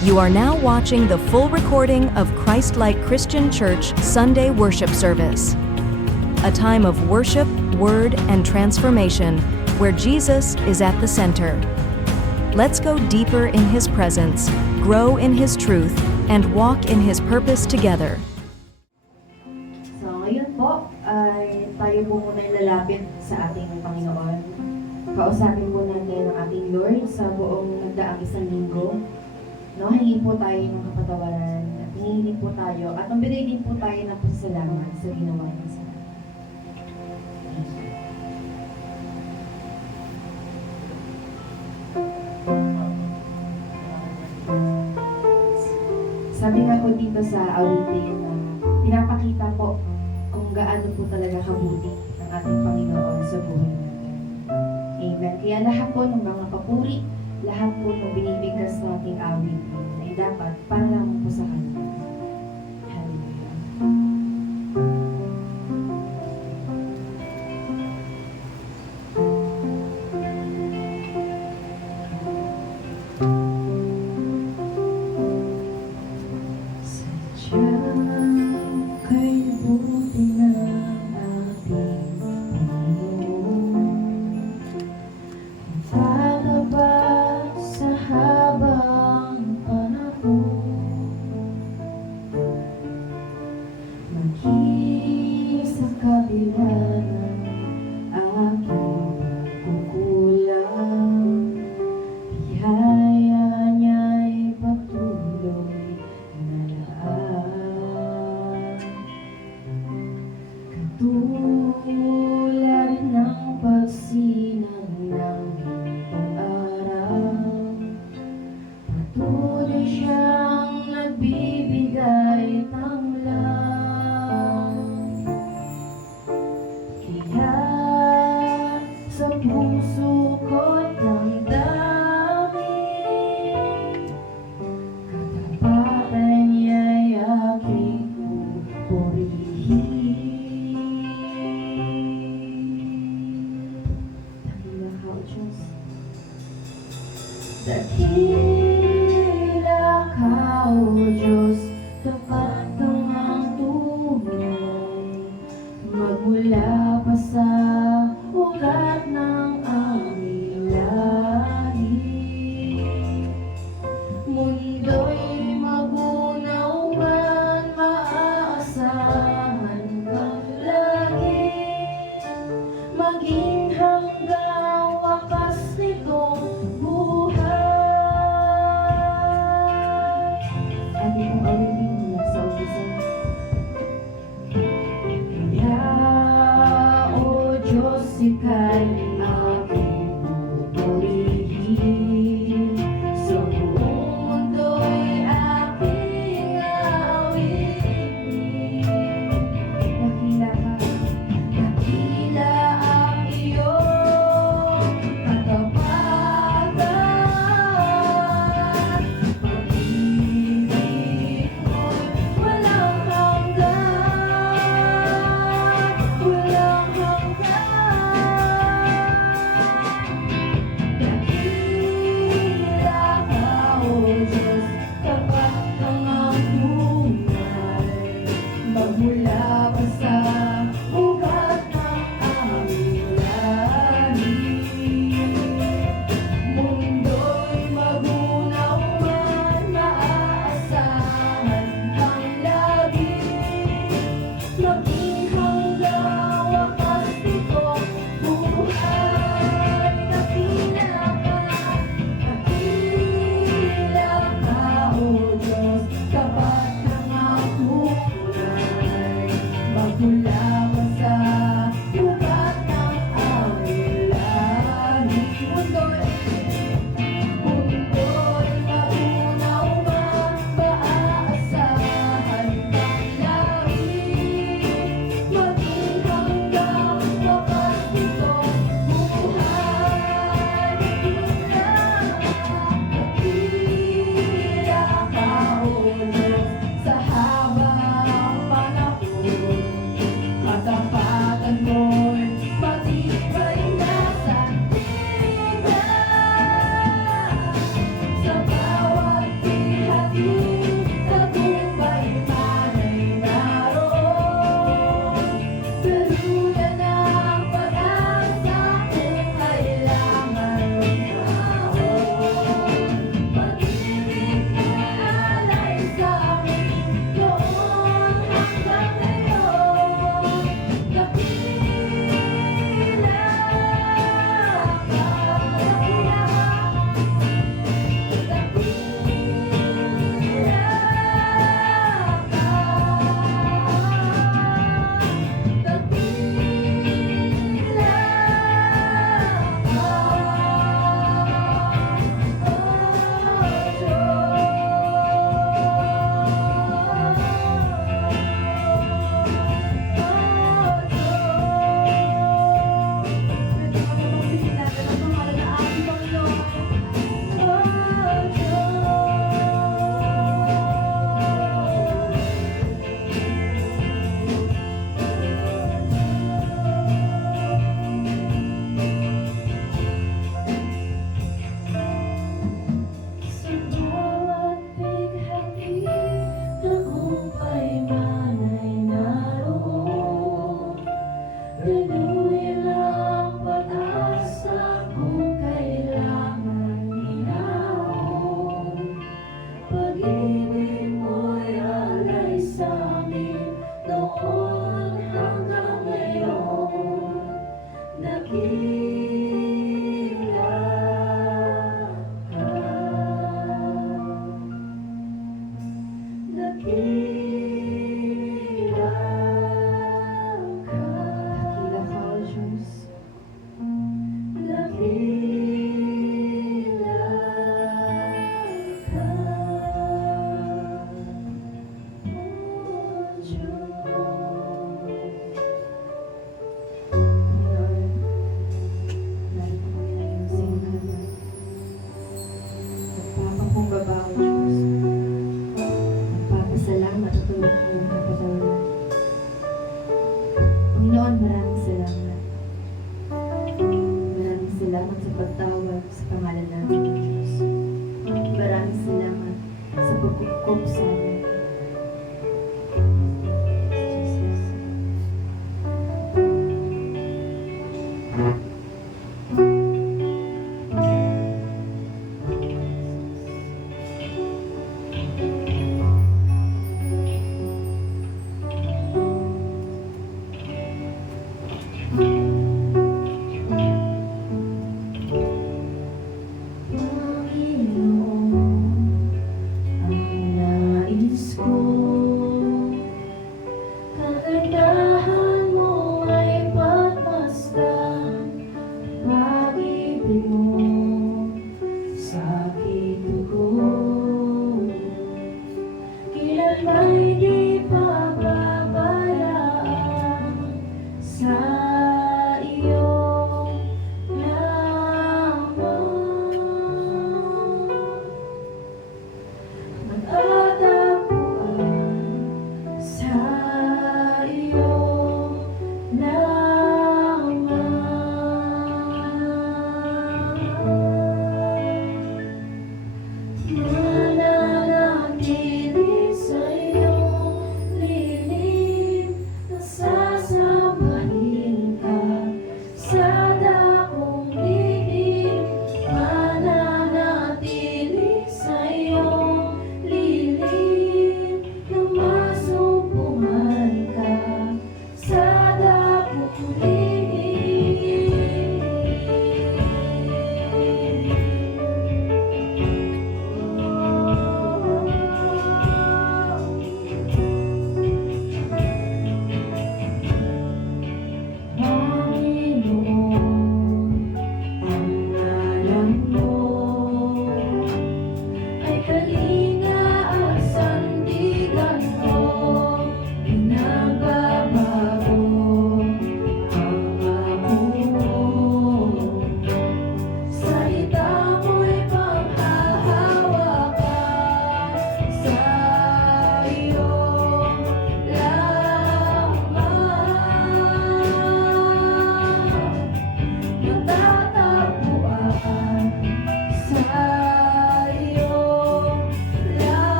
You are now watching the full recording of Christ-like Christian Church Sunday worship service. A time of worship, word, and transformation where Jesus is at the center. Let's go deeper in His presence, grow in His truth, and walk in His purpose together. So ngayon po, ay tayo po muna lalapit sa ating Panginoon. Kausapin po natin ang ating Lord sa buong nagdaang isang linggo. No, hingi po tayo ng kapatawaran at hingi po tayo at magbigay din po tayo ng pasasalamat sa ginawa niya sa atin. Sabi nga po dito sa awitin na pinapakita po kung gaano po talaga kabuti ang ating Panginoon sa buhay natin. Amen. Kaya lahat po ng mga papuri, lahat po ng binibigkas ng ating awit ay dapat para lamang po sa Kanya. Hallelujah. Tulad ng pagsinag ng gintong araw, patuloy siyang nagbibigay tanglang. Kaya sa puso ko't damdamin, katapatan niya'y aking pupurihin. Dakila ka, O Diyos, tapat kang ang tunay, magmula pa sa ugat ng aming lahi. Mundo'y magunaw man, maaasahan kang lagi, maging hanggang wakas nitong buhay.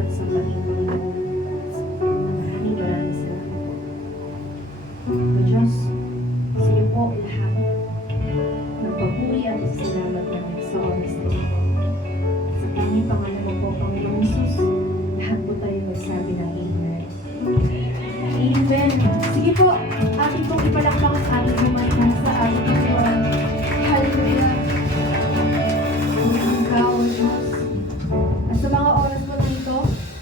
dapat sambahin Panginoon. Maraming salamat po. O Diyos, sa iyo po lahat ng papuri at salamat namin sa oras na ito. Sa tanging pangalan mo po, Panginoong Jesus, lahat po tayo magsabi ng Amen. Amen. Sige po, ating pong ipalakpak ang ating bumayan sa ating Panginoon. Hallelujah. Ang kao, Diyos. At sa mga oras po nito,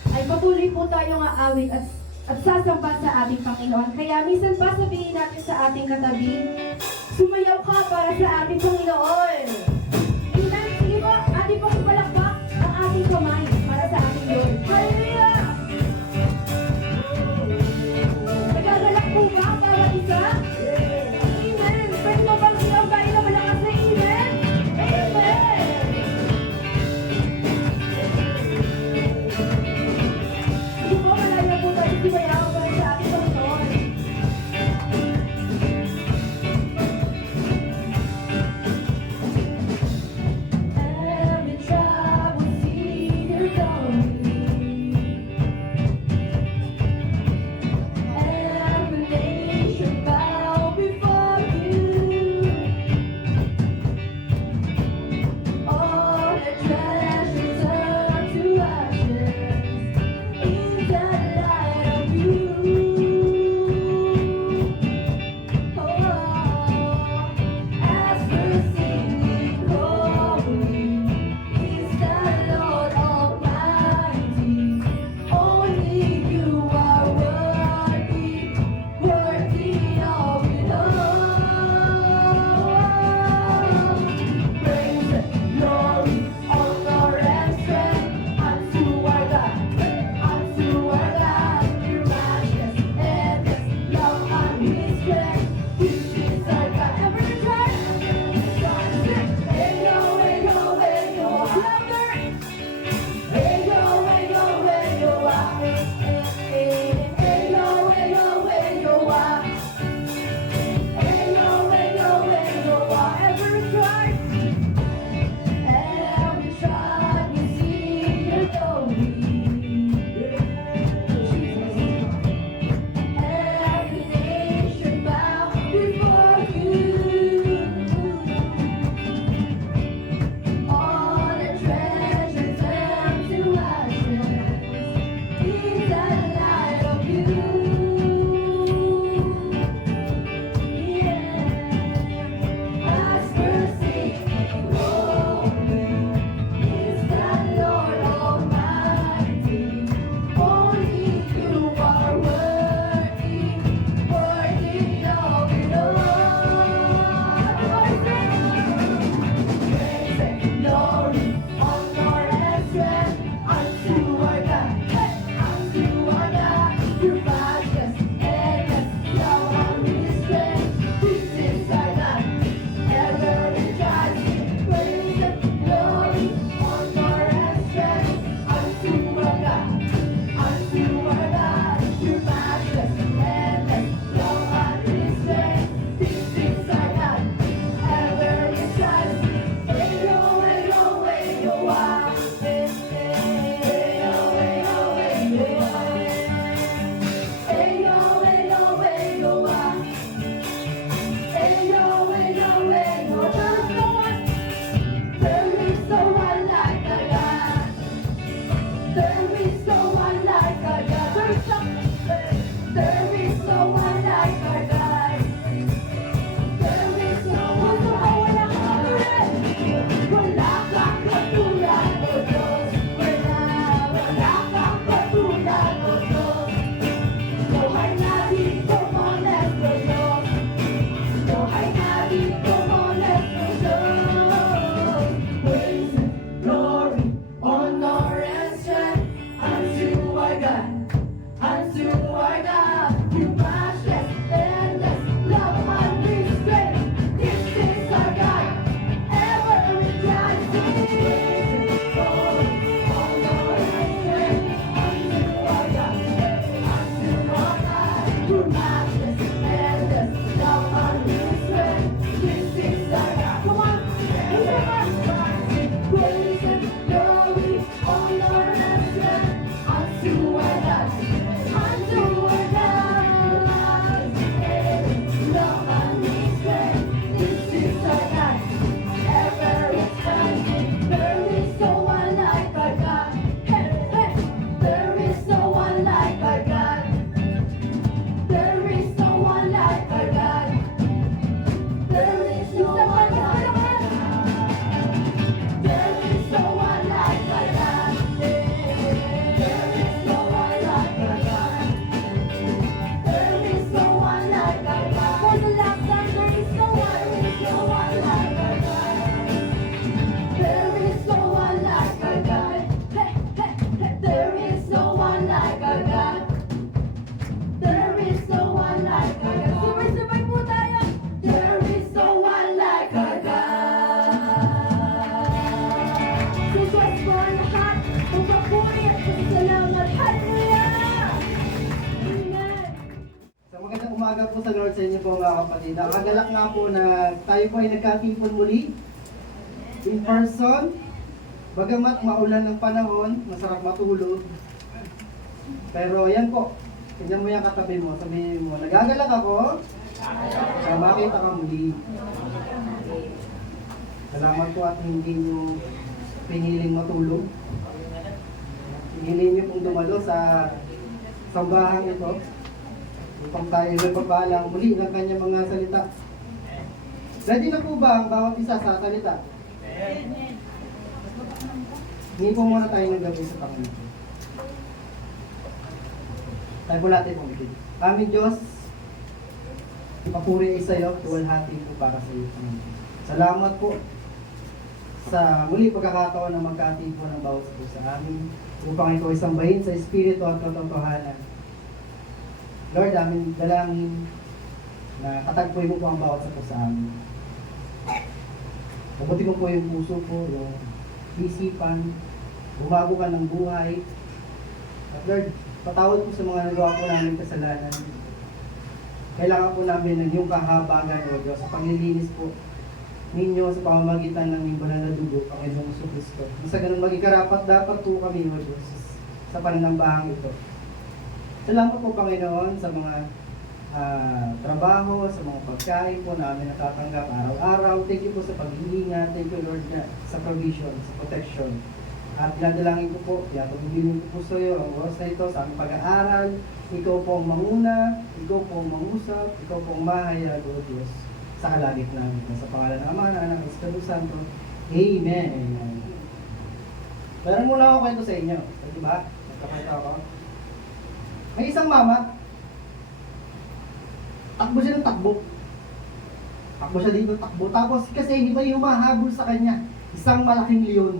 ay patuloy po tayong aawit at sasamba sa ating Panginoon. Kaya minsan pa sabihin natin sa ating katabi, sumayaw ka para sa ating Panginoon. Amen. Sige po, ating pong ipalakpak ang ating kamay para sa ating Lord. Hallelujah! Nagagalak po ba ang bawat isa? Amen. Pwede mo bang siyaw tayo na malakas na amen? Amen! Sige po, malaya po tayo sumayaw para sa ating Panginoon. po mga kapatid. Nakagalak nga po na tayo po ay nagkatipon muli in person. Bagamat maulan ng panahon, masarap matulog. Pero yan po, tignan mo yung katabi mo, sabihin mo, nagagalak ako, kaya makita ka muli. Salamat po at hindi nyo piniling matulog. Pinili nyo pong dumalo sa sambahan ito upang tayo nagpapalang muli ng kanyang mga salita. Ready na po ba ang bawat isa sa salita? Hindi po muna tayo naggabi sa Panginoon. Tayo po natin pong bitin. Aming Diyos, ipapuri ay sa iyo, tuwalhati po para sa iyo. Salamat po sa muli pagkakataon na magkatid po ng bawat po sa amin upang ikaw isambahin sa Espiritu at katotohanan. Lord, amin dalangin na katagpoy mo po ang bawat sa po sa amin. Mabuti mo po yung puso po, yung isipan, bumago ka ng buhay. At Lord, patawad po sa mga nagawa po namin kasalanan. Kailangan po namin ng iyong kahabagan, O Diyos, sa paglilinis po ninyo sa pamamagitan ng iyong banal na dugo, Panginoong Kristo. Sa ganun maging karapat dapat po kami, O Diyos, sa pananambahang ito. Salamat po, Panginoon, sa mga trabaho, sa mga pagkain po namin natatanggap araw-araw. Thank you po sa pag-iingat. Thank you, Lord, sa provision, sa protection. At pinadalangin ko po, pinapagbilin ko po sa iyo ang oras na ito sa aming pag-aaral. Ikaw po ang manguna, ikaw po ang mangusap, ikaw po ang mahayag, O Diyos, sa halagit namin. Sa pangalan ng Ama, ng Anak, ng Espiritu Santo. Amen. Amen. Meron muna ako kwento sa inyo. Diba? Nagkakwento ako. May isang mama, takbo siya ng takbo. Takbo siya dito, takbo. Tapos kasi may humahabol sa kanya, isang malaking leon.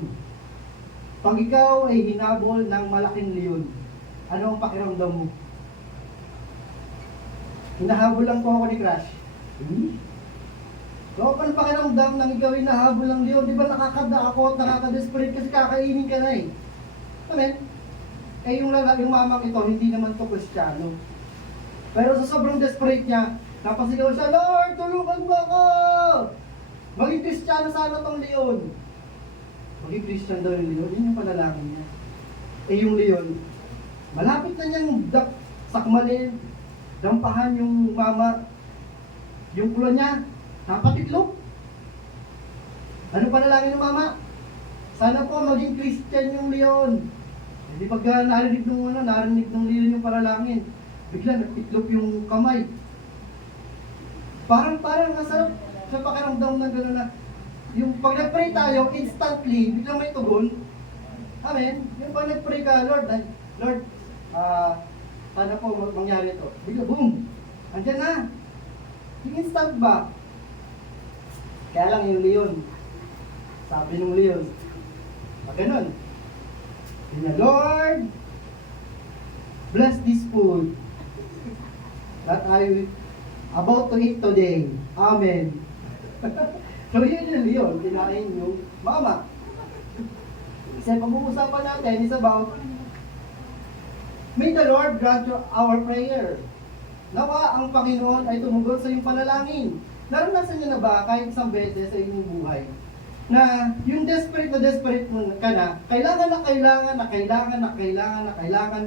Pag ikaw ay hinabol ng malaking leon, ano ang pakiramdam mo? Hinahabol lang po ako ni Crush. So, paano pakiramdam nang ikaw ay hinahabol ng leon? Di ba nakakadakot, nakakadesperate kasi kakainin ka na eh. Amen? Eh yung mamang ito, hindi naman to Kristiyano. Pero sa sobrang desperate niya, napasigaw siya, Lord, tulungan mo ako! Maging Kristiyano sana tong leon. Maging Christian daw yung leon, yun yung panalangin niya. Eh yung leon, malapit na niyang sakmalin, dampahan yung mama, yung pula niya, napatiklop. Ano panalangin ng mama? Sana po maging Christian yung leon. Hindi pagka narinig ng leon yung panalangin, bigla nagtiklop yung kamay. Parang nasa sa pakiramdam ng gano'n na, yung pag nag-pray tayo, instantly, biglang may tugon. Amen? Yung pag nag-pray ka, Lord, sana po mangyari ito. Bigla, boom! Andiyan na! Yung instant ba? Kaya lang yung leon, sabi ng leon, pag ganun, Lord, bless this food that I about to eat today. Amen. So yun yung leon, kinain yung mama. Kasi pag-uusapan natin is about, may the Lord grant our prayer. Nawa ang Panginoon ay tumugon sa iyong panalangin. Naranasan niyo na ba kahit isang beses sa inyong buhay na yung desperate mo ka na, kailangan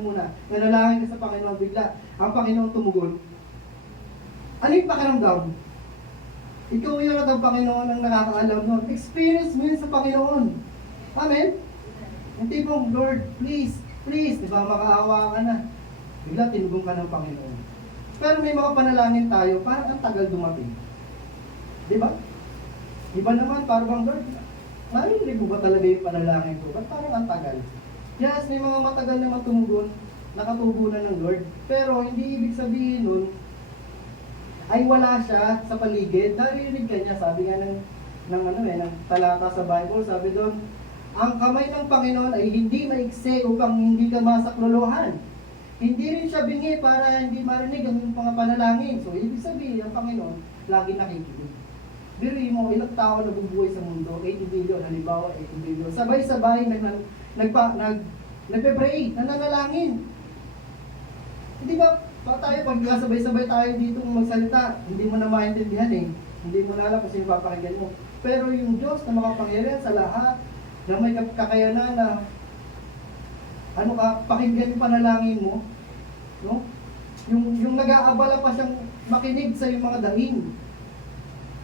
mo na, nanalangin ka sa Panginoon, bigla ang Panginoon tumugon? Ano yung pakiramdam? Ikaw yun at ang Panginoon ang nakakaalam nun. Experience mo yun sa Panginoon. Amen? Yung tipong, Lord, please, di ba, makaawa ka na. Bigla tinugong ka ng Panginoon. Pero may mga panalangin tayo, parang ang tagal dumating. Di ba? Iba naman, parang Lord, narinig mo ba talaga yung panalangin ko? Ba't parang ang tagal? Yes, may mga matagal na matumugon, nakatubo na ng Lord. Pero hindi ibig sabihin nun, ay wala siya sa paligid. Narinig ka niya, sabi nga ng talata sa Bible, sabi doon, ang kamay ng Panginoon ay hindi maikse upang hindi ka masaklolohan. Hindi rin siya bingi para hindi marinig ang mga panalangin. So, ibig sabihin, ang Panginoon, lagi nakikinig. Biruin mo, ilang tao nabubuhay sa mundo, 80 billion, halimbawa 80 billion. Sabay-sabay nagpe-pray, nananalangin. Hindi ba, Pag sabay-sabay tayo dito magsalita, hindi mo na maintindihan eh. Hindi mo na alam kung sino papakinggan mo. Pero yung Diyos na makapangyarihan sa lahat, na may kakayanan na pakinggan yung panalangin mo, no? Yung nag-aabala pa siyang makinig sa yung mga daing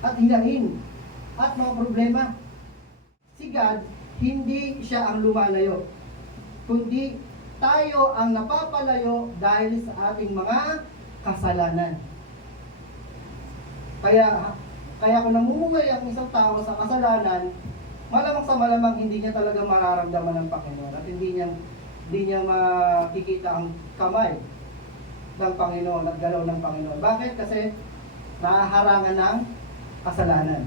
at hinain at mga problema. Si God, hindi siya ang lumalayo, kundi tayo ang napapalayo dahil sa ating mga kasalanan. Kaya kung namumuhay ang isang tao sa kasalanan, malamang sa malamang hindi niya talaga mararamdaman ng Panginoon at hindi niya makikita ang kamay ng Panginoon at galaw ng Panginoon. Bakit? Kasi nahaharangan ng kasalanan.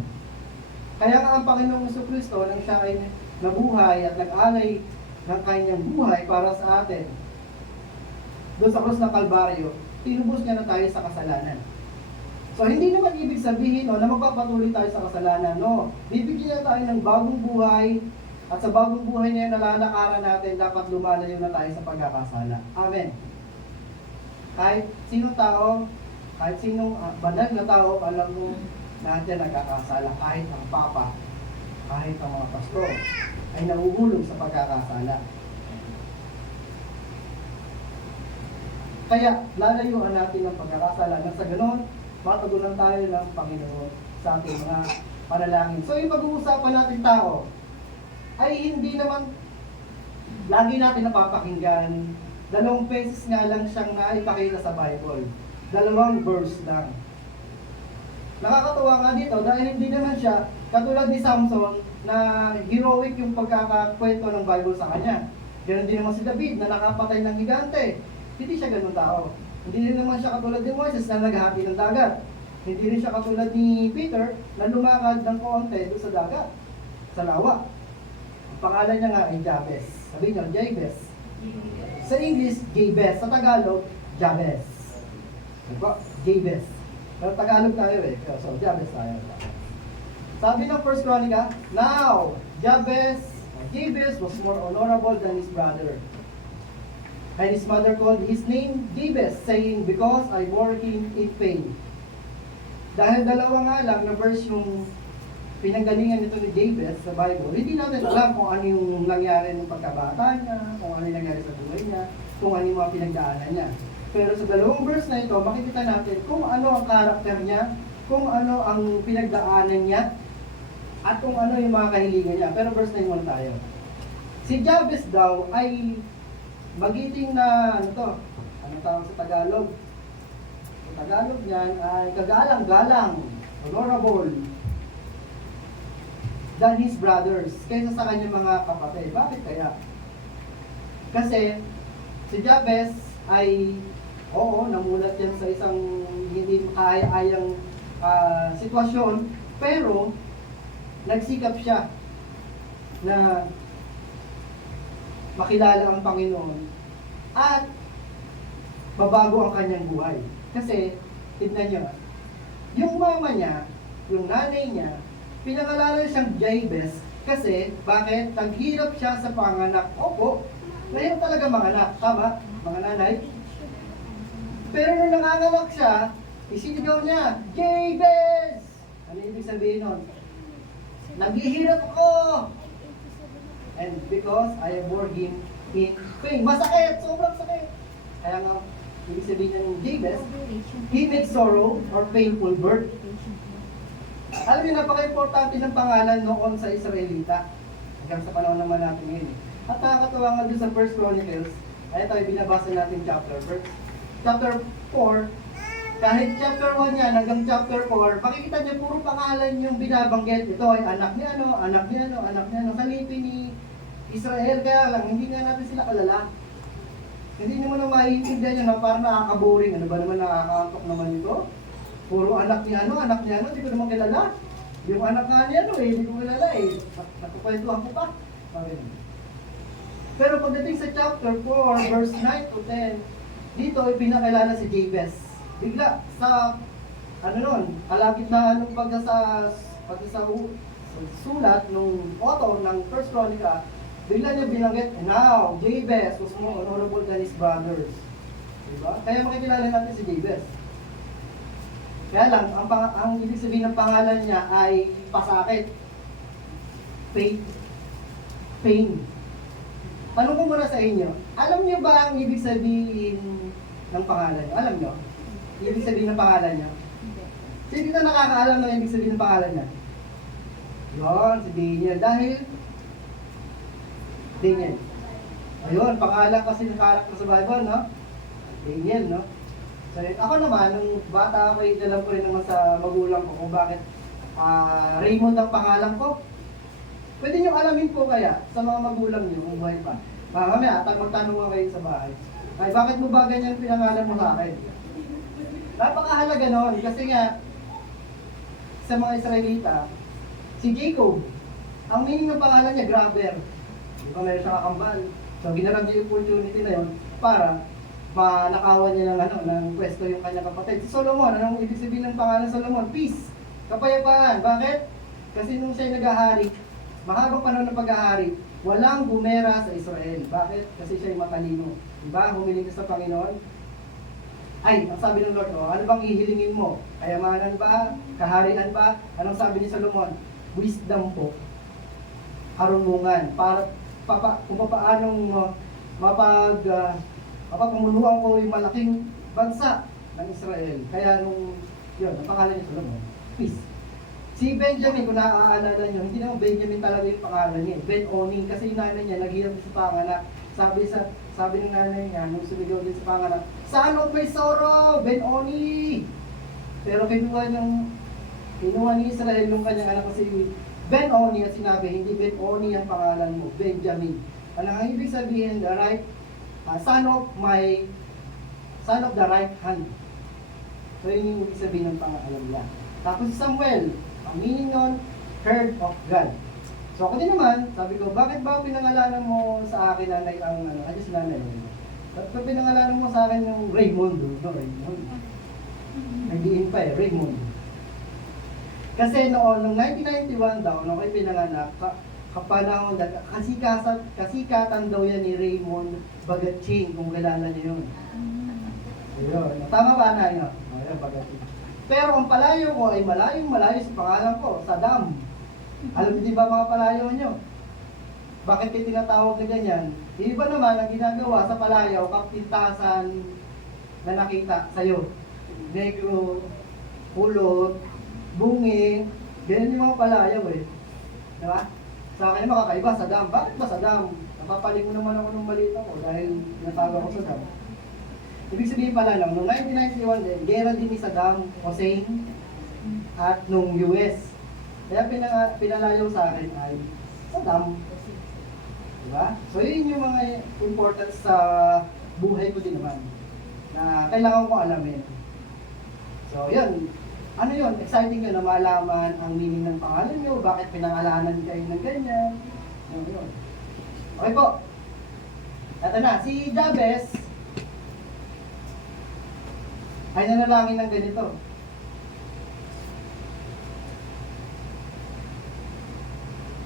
Kaya nga ang Panginoong Jesucristo, nang siya ay nabuhay at nag-alay ng kanyang buhay para sa atin, doon sa krus ng Kalbaryo, tinubos niya na tayo sa kasalanan. So, hindi naman ibig sabihin na magpapatuloy tayo sa kasalanan. No, bibigyan na tayo ng bagong buhay at sa bagong buhay na yun nalalakaran natin, dapat lumalayo na tayo sa pagkakasala. Amen. Kahit sinong tao, kahit sinong banal na tao, alam mo, natin nagkakasala. Kahit ang papa, kahit ang mga pastor, ay nahuhulog sa pagkakasala. Kaya, lalayuan natin ang pagkakasala na sa ganon, matugunan tayo ng Panginoon sa ating mga panalangin. So, yung pag-uusapan natin tao, ay hindi naman lagi natin napapakinggan. 2 beses nga lang siyang naipakita sa Bible. 2 verse lang. Nakakatuwa nga dito dahil hindi naman siya katulad ni Samson na heroic yung pagkakakwento ng Bible sa kanya. Ganon din naman si David na nakapatay ng higante. Hindi siya ganun tao. Hindi rin naman siya katulad ni Moses na naghahati ng dagat. Hindi rin siya katulad ni Peter na lumakad ng konti doon sa dagat, sa lawa. Ang pangalan niya nga ay Jabez. Sabi niyo, Jabez. Sa English, Jabez. Sa Tagalog, Jabez. Diba? Jabez. Pero Tagalog tayo eh. So, Jabez tayo. Sabi ng First Chronica, now, Jabez was more honorable than his brother. And his mother called his name Jabez, saying, because I bore him in pain. Dahil dalawa nga lang na verse yung pinanggalingan nito ni Jabez sa Bible, hindi natin alam kung ano yung nangyari ng pagkabata niya, kung ano yung nangyari sa buhay niya, kung ano yung mga pinagdaanan niya. Pero sa 2 verse na ito, makikita natin kung ano ang karakter niya, kung ano ang pinagdaanan niya, at kung ano yung mga kahilingan niya. Pero verse 9 muna tayo. Si Jabez daw ay magiting na, ano tawag sa Tagalog? Sa Tagalog niyan ay kagalang-galang, honorable, than his brothers, kaysa sa kanyang mga kapatid. Bakit kaya? Kasi, si Jabez ay, namulat yan sa isang hindi makaya-ayang sitwasyon, pero, nagsikap siya na makilala ang Panginoon at babago ang kanyang buhay. Kasi, tignan nyo, yung mama niya, yung nanay niya, pinangalanan siyang Jabez kasi, bakit? Naghirap siya sa panganak. Opo, ngayon talaga manganak. Tama? Mga nanay? Pero nung nanganganak siya, isinigaw niya, Jabez! Ano ibig sabihin nun? Naghihirap ako! And because I bore him in pain. Masakit! Sobrang sakit! Kaya nga, ibig sabihin niya ng Jabez, he makes sorrow or painful birth. Alam niyo, napaka-importante ng pangalan noon sa Israelita. Hanggang sa panahon naman natin ngayon. At nakakatawa nga doon sa 1 Chronicles, ay tayo binabasa natin chapter 4, kahit chapter 1 yan hanggang chapter 4, makikita niyo puro pangalan yung binabanggit. Ito ay anak ni ano, anak ni ano, anak ni ano. Salipin ni Israel, kaya lang, hindi nga natin sila kalala. Hindi naman na maiintindihan nyo na parang nakaka-boring. Ano ba naman, nakaka-antok naman ito? Puro anak ni ano, hindi ko naman kilala. Yung anak nga ni ano hindi ko kilala eh. Nakukwentuhan ko pa. Pero pagdating sa chapter 4, verse 9 to 10, dito ay pinakilala si Jabez. Bigla sa, kalagitnaan ng sulat nung author ng First Chronica, bigla niya binanggit, now, Jabez was more honorable than his brothers. Diba? Kaya makikilala natin si Jabez. Kaya lang, ang ibig sabihin ng pangalan niya ay pasakit. Pain. Tanong ko muna sa inyo, alam niyo ba ang ibig sabihin ng pangalan niyo? Alam niyo? Ibig sabihin ng pangalan niya? Sino dito nakakaalam ng ibig sabihin ng pangalan niya? Yun, si Daniel. Dahil Daniel. Ayun, pangalan kasi ng karakter sa Bible, no? Daniel, no? So, ako naman, nung bata ako, alam ko rin naman sa magulang ko kung bakit Raymond ang pangalan ko. Pwede nyo alamin po kaya sa mga magulang nyo kung buhay pa. Mamaya, magtanong nga kayo sa bahay. Ay, bakit mo ba ganyan pinangalan mo sa akin? Napakahalaga noon kasi nga sa mga Israelita, si Jacob, ang meaning ng pangalan niya, grabber. Di ba meron siyang kakambal? So, ginarap niya yung opportunity na yun para manakawan niya ng pwesto yung kanyang kapatid. Si Solomon, anong ibig sabihin ng pangalan Solomon? Peace. Kapayapaan. Bakit? Kasi nung siya'y nag-ahari, mahabang panahon ng pag-ahari, walang gumera sa Israel. Bakit? Kasi siya'y matalino. Diba? Humiling ka sa Panginoon. Ay, ang sabi ng Lord, ano bang ihilingin mo? Kayamanan ba? Kaharian ba? Anong sabi ni Solomon? Wisdom po. Karunungan. Para kung paanong mapapamuluan ko yung malaking bansa ng Israel. Kaya yun, ang pangalan niya Solomon, peace. Si Benjamin, kung naaalala niyo, hindi naman Benjamin talaga yung pangalan niya. Ben-Oni, kasi yung nanay niya, naghirap sa panganak. Sabi ng nanay niya, nung sumigaw din sa panganak, son of my sorrow, Ben-Oni! Pero kinuha ni Israel yung kanyang anak kasi Ben-Oni at sinabi, hindi Ben-Oni ang pangalan mo, Benjamin. Ang ibig sabihin, son of the right hand. So yun yung ibig sabihin ng pangalan niya. Tapos si Samuel, ang meaning nun, heard of God. So ako din naman, sabi ko, bakit ba pinangalanan mo sa akin nanay si nanay? Bakit ba pinangalanan mo sa akin yung Raymond? Raymond. Nagdiin pa Raymond. Kasi noong 1991 daw, nung ako'y pinanganak, kapanahon, kasikatan daw yan ni Raymond Bagatsing, kung kilala niyo yun. Ayun. Tama ba na yun? Ayun, Bagatsing. Pero ang palayo ko ay malayo sa pangalan ko, Saddam. Alam niyo ba mga palayo nyo? Bakit kayo tinatawag na ganyan? Iba naman ang ginagawa sa palayaw, kapintasan na nakita sa'yo. Negro, pulot, bungi, ganyan yung mga palayaw eh. Diba? Sa akin makakaiba, Saddam. Bakit ba Saddam? Napapaling mo naman ako ng balita ko dahil natawag ako Saddam. Ibig sabihin pala lang, noong 1991 din, gera din ni Saddam Hussein at nung US. Kaya pinalayaw sa akin ay Saddam. Diba? So yun yung mga importance sa buhay ko din naman na kailangan ko alamin. So yun, ano yun, exciting yun na malaman ang meaning ng pangalan nyo, bakit pinangalanan kayo ng ganyan. Yun. Okay po. Ito na, si Jabez ay nanalangin ng ganito.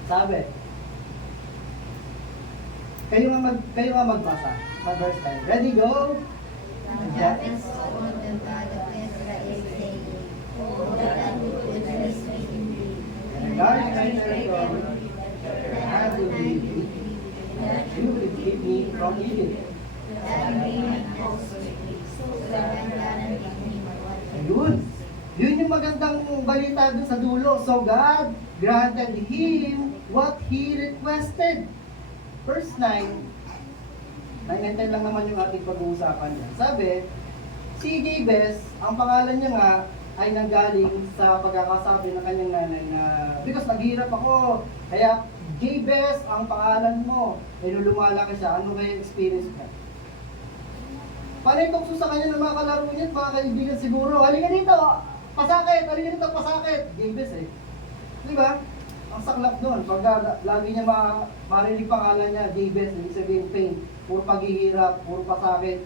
Sabi, kayo nga magbasa. Verse 10. Ready, go! Jabez called the God of Israel, saying, O God, who goodness me indeed, And God I reckon that I will be with thee, that you will keep me from evil. that we might also speak, so that I can give me what Ayun. Yun yung magandang balita dun sa dulo. So God granted him what he requested. Verse 9. 9 and 10 lang naman yung ating pag-uusapan niya. Sabi, si Jabez, ang pangalan niya nga ay nanggaling sa pagkakasabi ng kanyang nanay na because naghirap ako, kaya Jabez ang pangalan mo. Eh nung lumalaki siya, ano kaya experience ka? Panay tukso sa kanya ng mga kalaro niya at mga kaibigan siguro, halika dito, pasakit, halika dito, pasakit. Jabez eh. Di ba? Ang saklap doon, pag lagi niya marinig pangalan niya, Jabez, ibig sabihin pain, puro paghihirap, puro pasakit.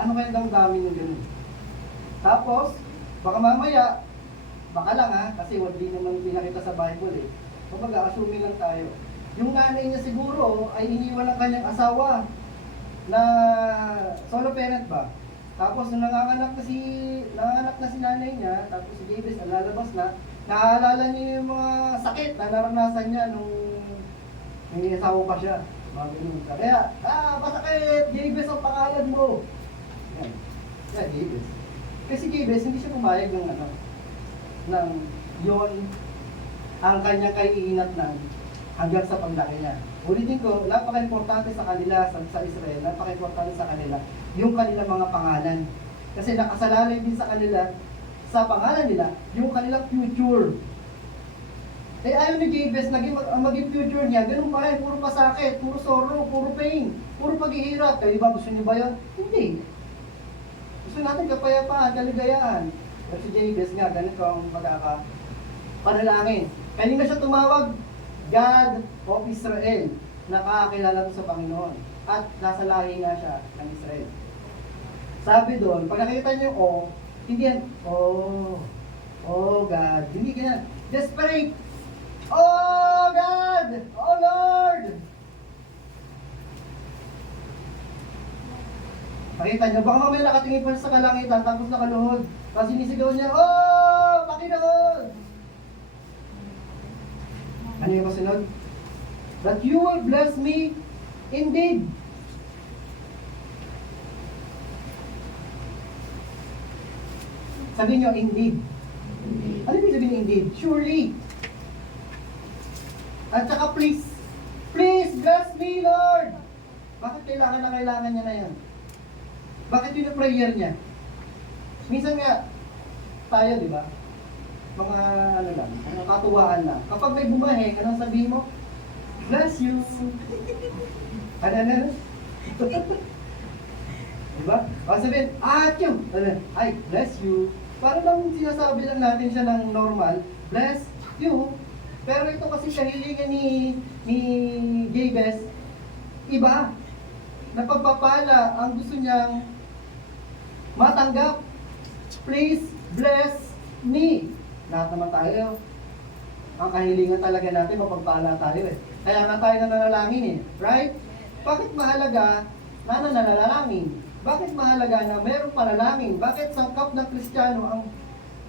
Ano kaya damdamin yung gano'n? Tapos, baka mamaya, baka lang ha, kasi hindi naman pinakita sa Bible eh. Kumbaga, assuming lang tayo. Yung nanay niya siguro ay iniwan ng kanyang asawa. na solo parent ba? Tapos nung nanganganak na si nanay niya, tapos si Jabez lalabas na, naaalala niya yung mga sakit na naranasan niya nung may asawa pa siya. Mga ganun. Kaya, masakit! Jabez ang pangalan mo! Yan. Yan, Jabez. Kasi Jabez, hindi siya pumayag ng yon ang kanyang kaiinatnan hanggang sa paglaki niya. Ulitin ko, napaka-importante sa kanila, sa Israel, napaka-importante sa kanila, yung kanilang mga pangalan. Kasi nakasalalay din sa kanila, sa pangalan nila, yung kanilang future. Eh ayaw ni Jabez, maging future niya, ganun pa rin, puro pasakit, puro sorrow, puro pain, puro paghihirap. Kayo ba, gusto niyo ba yun? Hindi. Gusto natin kapayapaan, kaligayaan. Pero si Jabez nga, ganito ang panalangin. Kanina siya tumawag, God of Israel, nakakakilala sa Panginoon. At nasa lahi nga siya ng Israel. Sabi doon, pag nakita niyo hindi yan, oh God, hindi ganyan. Desperate, oh God, oh Lord. Nakita niyo, baka mamaya nakatingin pa sa kalangitan, tapos nakaluhod. Tapos sinisigaw niya, oh, Panginoon. Ano yung kasunod? That you will bless me indeed. Sabihin nyo, indeed. Ano yung sabihin indeed? Surely. At saka please. Please bless me, Lord. Bakit kailangan niya na yan? Bakit yun yung prayer niya? Minsan nga, tayo, di ba? Mga mga katuwaan lang. Kapag may bumaheng, anong sabihin mo? Bless you. Ano? Diba? O sabihin, achoo! Ay, bless you. Para lang sinasabi lang natin siya ng normal, bless you. Pero ito kasi kahilingan ni Jabez, iba. Napagpapala, ang gusto niyang matanggap. Please bless me. Lahat naman tayo. Ang kahilingan talaga natin, mapagpala tayo eh. Kaya nga tayo nananalangin eh. Right? Bakit mahalaga na nananalangin? Bakit mahalaga na mayroong panalangin? Bakit sangkap ng Kristiyano ang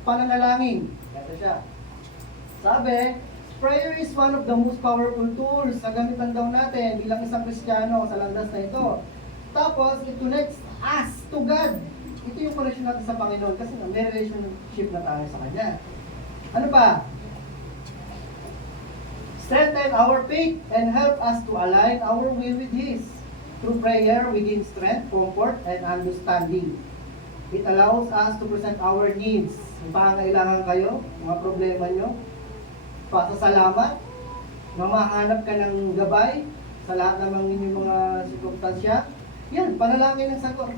pananalangin? Ito siya. Sabi, prayer is one of the most powerful tools na gamitan daw natin bilang isang Kristiyano sa landas na ito. Tapos, it connects us to God. Ito yung connection natin sa Panginoon kasi may relationship na tayo sa Kanya. Ano pa? Strengthen our faith and help us to align our will with His. Through prayer, we gain strength, comfort, and understanding. It allows us to present our needs. Kung pangailangan kayo, mga problema nyo, pasasalamat, mamahanap ka ng gabay sa lahat ng inyong mga sirkumstansya. Yan, panalangin ng sagot.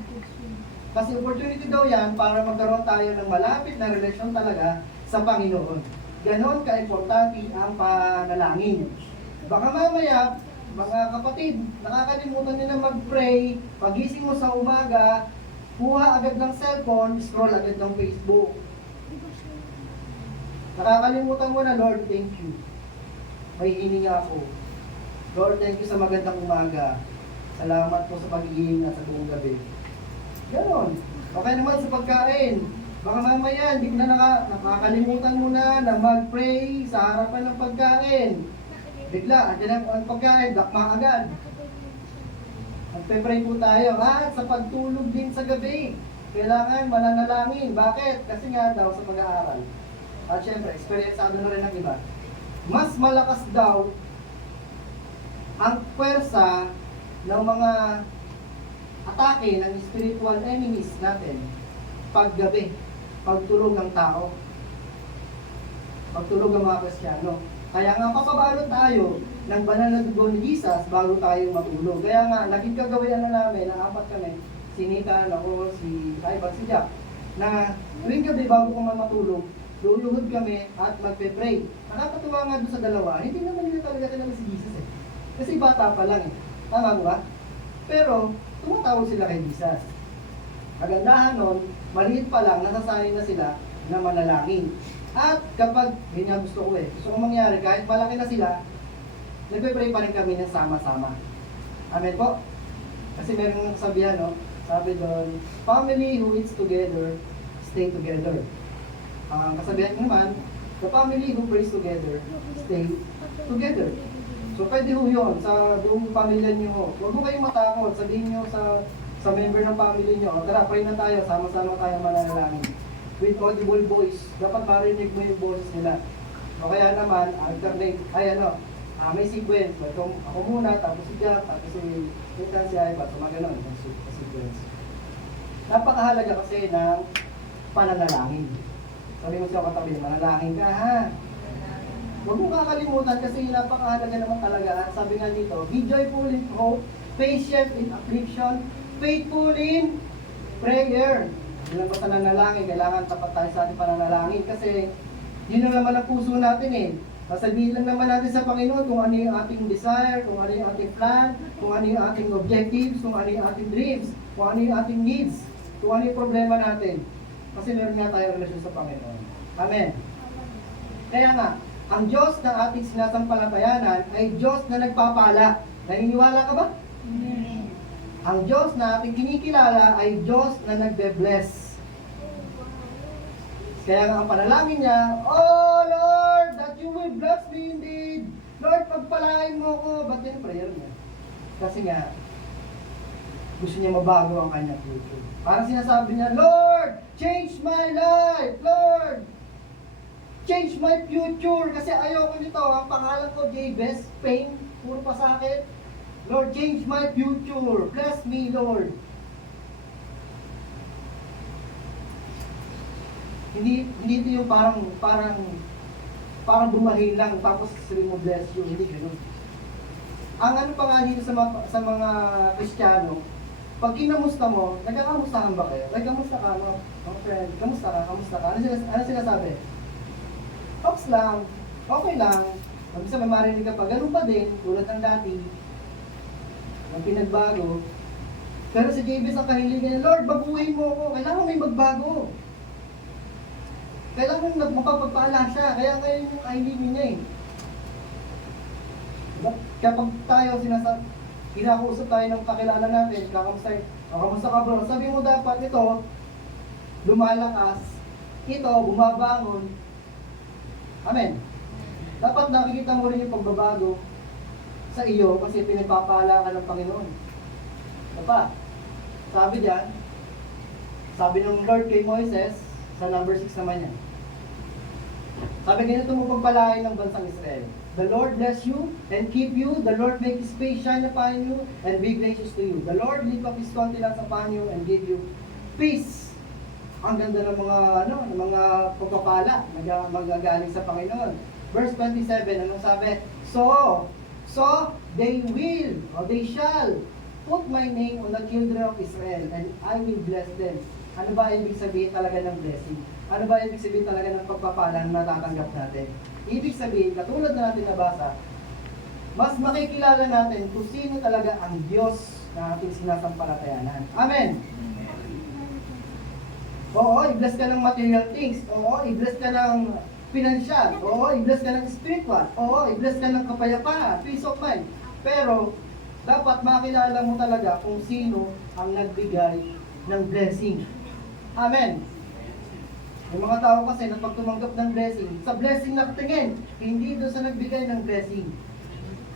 Kasi opportunity daw yan para magkaroon tayo ng malapit na relasyon talaga sa Panginoon. Ganon ka-importante ang panalangin. Baka mamaya, mga kapatid, nakakalimutan nyo na mag-pray, pagising mo sa umaga, kuha agad ng cellphone, scroll agad ng Facebook. Nakakalimutan mo na, Lord, thank you. May hininga ako. Lord, thank you sa magandang umaga. Salamat po sa pag-iingat sa buong gabi. Ganon. Okay naman sa pagkain. Baka mamaya, hindi ko na nakakalimutan mo na mag-pray sa harapan ng pagkain. Bigla, andyan ang pagkain, dakma agad. Magpe-pray po tayo. At sa pagtulog din sa gabi, kailangan mananalangin. Bakit? Kasi nga daw sa pag-aaral. At syempre, experienceado na rin ng iba. Mas malakas daw ang pwersa ng mga atake ng spiritual enemies natin paggabi, pagtulog ng tao, pagtulog ng mga Kristiyano. Kaya nga papabalot tayo ng banal na dugo ni Jesus bago tayo matulog. Kaya nga, naging kagawian na namin, ang apat kami, si Nathan, ako, si Ivan, si Jack, na tuwing gabi bago ko matulog, luluhod kami at magpe-pray. Nakakatuwa nga doon sa dalawa, hindi naman nila talaga kilala si Jesus eh. Kasi bata pa lang eh. Tama ba? Pero, tumatawag sila kay Jesus. Kagandahan nun, maliit pa lang, nasasanay na sila na manalangin. At kapag, yun nga gusto ko eh, gusto ko mangyari, kahit malaki na sila, nagpe-pray pa rin kami ng sama-sama. Amen po? Kasi meron ng sabihan, no? Sabi doon, family who eats together, stay together. Ang kasabihan naman, the family who prays together, stay together. So pwede ho yun, sa buong pamilya nyo. Huwag mo kayong matakot, sabihin nyo sa member ng family nyo, tara, pray na tayo, sama-sama tayo mananalangin. With audible voice, dapat marinig mo yung boses nila. O kaya naman, alternate, may sequence. So, ako muna, tapos si Jack, tapos si Ethan, si Ivan, so mga ganun, yung sequence. Napakahalaga kasi ng pananalangin. Sabi mo siya katabi, manalangin ka ha. Huwag mo kakalimutan kasi napakahalaga naman talaga. Sabi nga dito, be joyful in hope, patient in affliction, faithful in prayer. Yun ang basta nanalangin, kailangan tapat tayo sa ating pananalangin kasi yun ang naman ang puso natin eh. Sasabihin lang naman natin sa Panginoon kung ano yung ating desire, kung ano yung ating plan, kung ano yung ating objectives, kung ano yung ating dreams, kung ano yung ating needs, kung ano yung problema natin. Kasi meron nga tayong relasyon sa Panginoon. Amen. Kaya nga, ang Diyos na ating sinasampalatayanan ay Diyos na nagpapala. Naniniwala ka ba? Amen. Ang Diyos na ating kinikilala ay Diyos na nagbe-bless. Kaya nga ang panalangin niya, oh Lord, that you will bless me indeed. Lord, pagpalain mo ko. Ba't yun prayer niya? Kasi nga, gusto niya mabago ang kanyang future. Parang sinasabi niya, Lord, change my life. Lord, change my future. Kasi ayoko nito. Ang pangalan ko, Jabez, pain, puro pa sa akin. Lord, change my future. Bless me, Lord. Hindi ito yung parang bumahin lang tapos sabi mo bless you, hindi ganoon. Ang ano pa nga dito sa mga Kristiyano, pag kinamusta mo, nagkakamustahan ba kayo? Like, kamusta ka, no? Oh, friend, kamusta ka? Ano sinasabi? Ops lang, okay lang. Pag isa may marinig ka pa, ganun pa din, tulad ng dati, ang pinagbago. Pero si Jabez ang kahilingan, Lord, baguhin mo ako, kailangan may magbago. Kailangan mapapagpala siya, kaya ngayon yung kahilingan niya eh. Diba? Kapag tayo kinakausap tayo ng kakilala natin, kamusta ka bro? Sabi mo dapat ito, lumalakas, ito, bumabangon. Amen. Dapat nakikita mo rin yung pagbabago sa iyo kasi pinagpapala ka ng Panginoon. Diba? Sabi diyan, sabi ng Lord kay Moises, sa number 6 naman yan. Sabi ganito mo pagpalain ng bansang Israel. The Lord bless you and keep you. The Lord make His face shine upon you and be gracious to you. The Lord lift up His countenance upon you and give you peace. Ang ganda ng mga pagpapala na magagaling sa Panginoon. Verse 27, anong sabi? So they will, or they shall, put my name on the children of Israel and I will bless them. Ano ba ibig sabihin talaga ng blessing? Ano ba ibig sabihin talaga ng pagpapala na natatanggap natin? Ibig sabihin, katulad na natin nabasa, mas makikilala natin kung sino talaga ang Diyos na ating sinasampalatayanan. Amen! Oo, i-bless ka ng material things. Oo, i-bless ka ng financial. Oo, i-bless ka ng spiritual. Oo, i-bless ka ng kapayapaan, peace of mind. Pero, dapat makilala mo talaga kung sino ang nagbigay ng blessing. Amen. Yung mga tao kasi na pag tumanggap ng blessing, sa blessing nakatingin, hindi doon sa nagbigay ng blessing.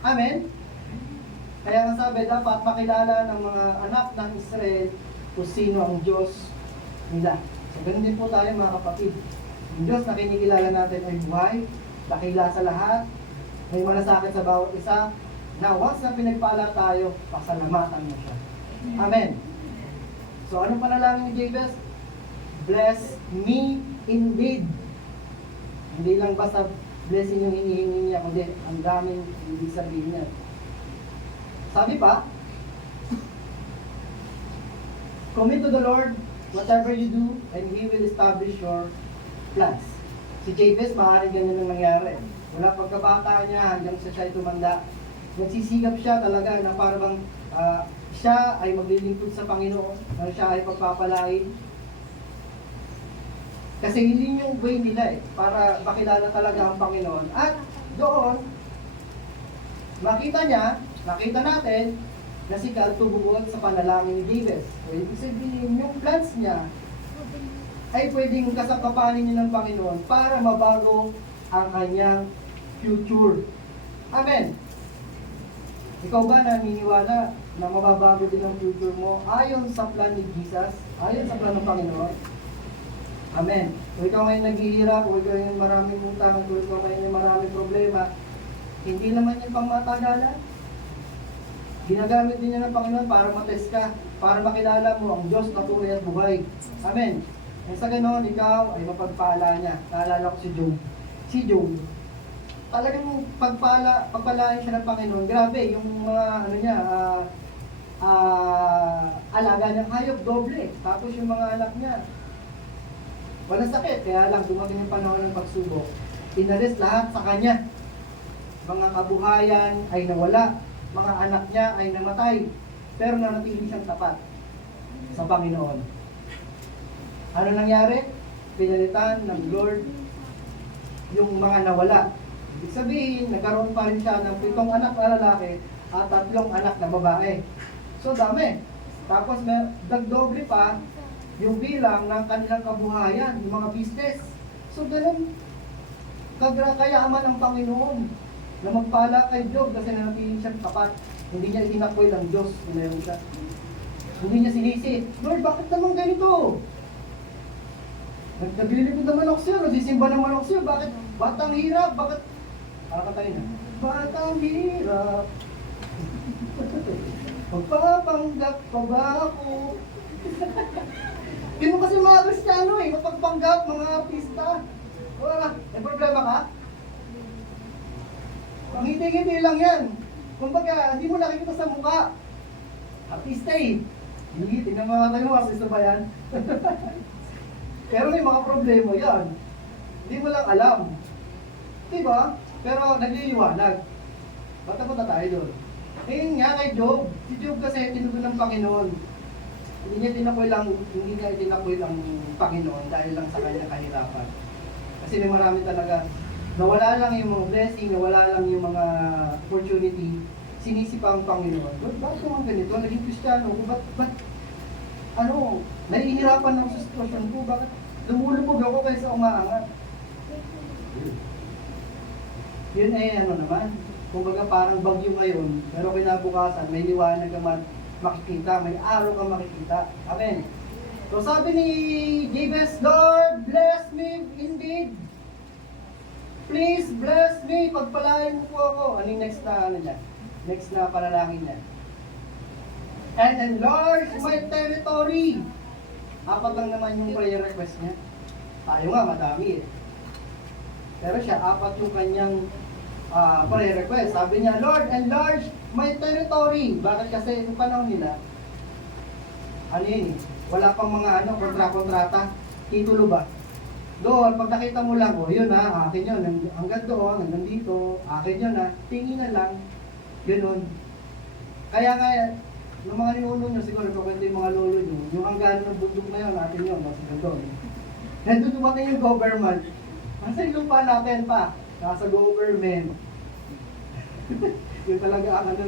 Amen. Kaya nga sabi, dapat makilala ng mga anak ng Israel kung sino ang Diyos nila. So, ganun din po tayo mga kapatid. Yung Diyos na kinikilala natin ay buhay, dakila sa lahat, may malasakit sa bawat isa, na once na pinagpala tayo, pasalamatan mo siya. Amen. So, anong panalangin ni Jabez? Bless me indeed. Hindi lang basta blessing yung hinihingi niya, kundi ang daming ibig sabihin niya. Sabi pa, commit to the Lord whatever you do, and He will establish your plans. Si Jabez, maaaring ganyan ang nangyari. Mula pagkabata niya hanggang sa siya ay tumanda, nagsisigap siya talaga na parang siya ay maglilingkod sa Panginoon, na siya ay pagpapalain. Kasi yun yung way nila para makilala talaga ang Panginoon. At doon, nakita natin, na si God tumugon sa panalangin ni David. So, ibig sabihin, yung plans niya ay pwedeng kasapapanin niya ng Panginoon para mabago ang kanyang future. Amen. Ikaw ba naniniwala na mababago din ang future mo ayon sa plan ni Jesus, ayon sa plan ng Panginoon? Amen. Kung ikaw ngayon naghihirap, kung ikaw ngayon maraming utang, kung ikaw ngayon maraming problema, hindi naman yan pang matagalan. Ginagamit din niya ng Panginoon para matest ka, para makilala mo ang Diyos na tunay at buhay. Amen. At sa ganoon, ikaw ay mapagpala niya. Naalala ko si Job. Si Job, talagang pagpalaan siya ng Panginoon. Grabe, yung mga alaga niyang hayop, doble. Tapos yung mga anak niya, walang sakit. Kaya lang, dumating yung panahon ng pagsubok. Inalis lahat sa kanya. Mga kabuhayan ay nawala. Mga anak niya ay namatay. Pero nanatili siyang tapat sa Panginoon. Ano nangyari? Pinalitan ng Lord yung mga nawala. Ibig sabihin, nagkaroon pa rin siya ng 7 anak na lalaki at 3 anak na babae. So dami. Tapos may dagdoble pa yung bilang ng kanilang kabuhayan, yung mga business. So ganun, kayaman ng Panginoon na magpala kay Job kasi nanatili siyang tapat. Hindi niya itinakwil ang Diyos na meron siya. Hindi niya sinisi, Lord, bakit naman ganito? Naglilipid naman ako sa'yo, nagsisimba naman ako sa'yo, bakit? Batang hirap, bakit? Tayo na. Batang hirap. Magpapanggap pa ba ako? Yun mo kasi mga Kristiyano mapagpanggap, mga artista. Wala, may problema ka? Pangiti-ngiti lang yan. Kumbaga, hindi mo nakikita sa mukha. Artista Hindi, tingnan mga tayo, artista ba yan? Pero may mga problema yan. Hindi mo lang alam. Diba? Pero nagliliwanag. Ba't punta tayo doon? Ngayon nga kay Job. Si Job kasi tinugon ng Panginoon. Hindi niya itinakwil ang Panginoon dahil lang sa kanyang kahirapan. Kasi may marami talaga. Nawala lang yung mga blessing, nawala lang yung mga opportunity. Sinisi pa ang Panginoon. Bakit naman ganito? Naging Kristiyano ko. Ba't nahihirapan ako sa sitwasyon ko. Bakit lumulubog ako kaysa umaangat? Yun naman. Kumbaga parang bagyo ngayon, pero kinabukasan, may liwanag ka makikita, may araw ka makikita. Amen. So sabi ni Jabez, Lord, bless me indeed. Please bless me. Pagpalain mo po ako. Ano yung next na Next na panalangin niya. And enlarge my territory. 4 lang naman yung prayer request niya. Tayo nga, madami Pero siya, 4 yung kanyang prayer request. Sabi niya, Lord, enlarge my territory. Bakit kasi yung panahon nila, wala pang mga kontrata, titulo ba? Doon, pag nakita mo lang, yun akin yun, hanggang doon, hanggang dito, akin yun tingin na lang, ganoon. Kaya nga, yung mga ninuno nyo, siguro, kakwento yung mga lolo nyo, yung hanggang ng bundok na yun, natin yun, hanggang doon. Nandun dumating yung government, nasa yung lupa natin pa, nasa government. Yung talaga ang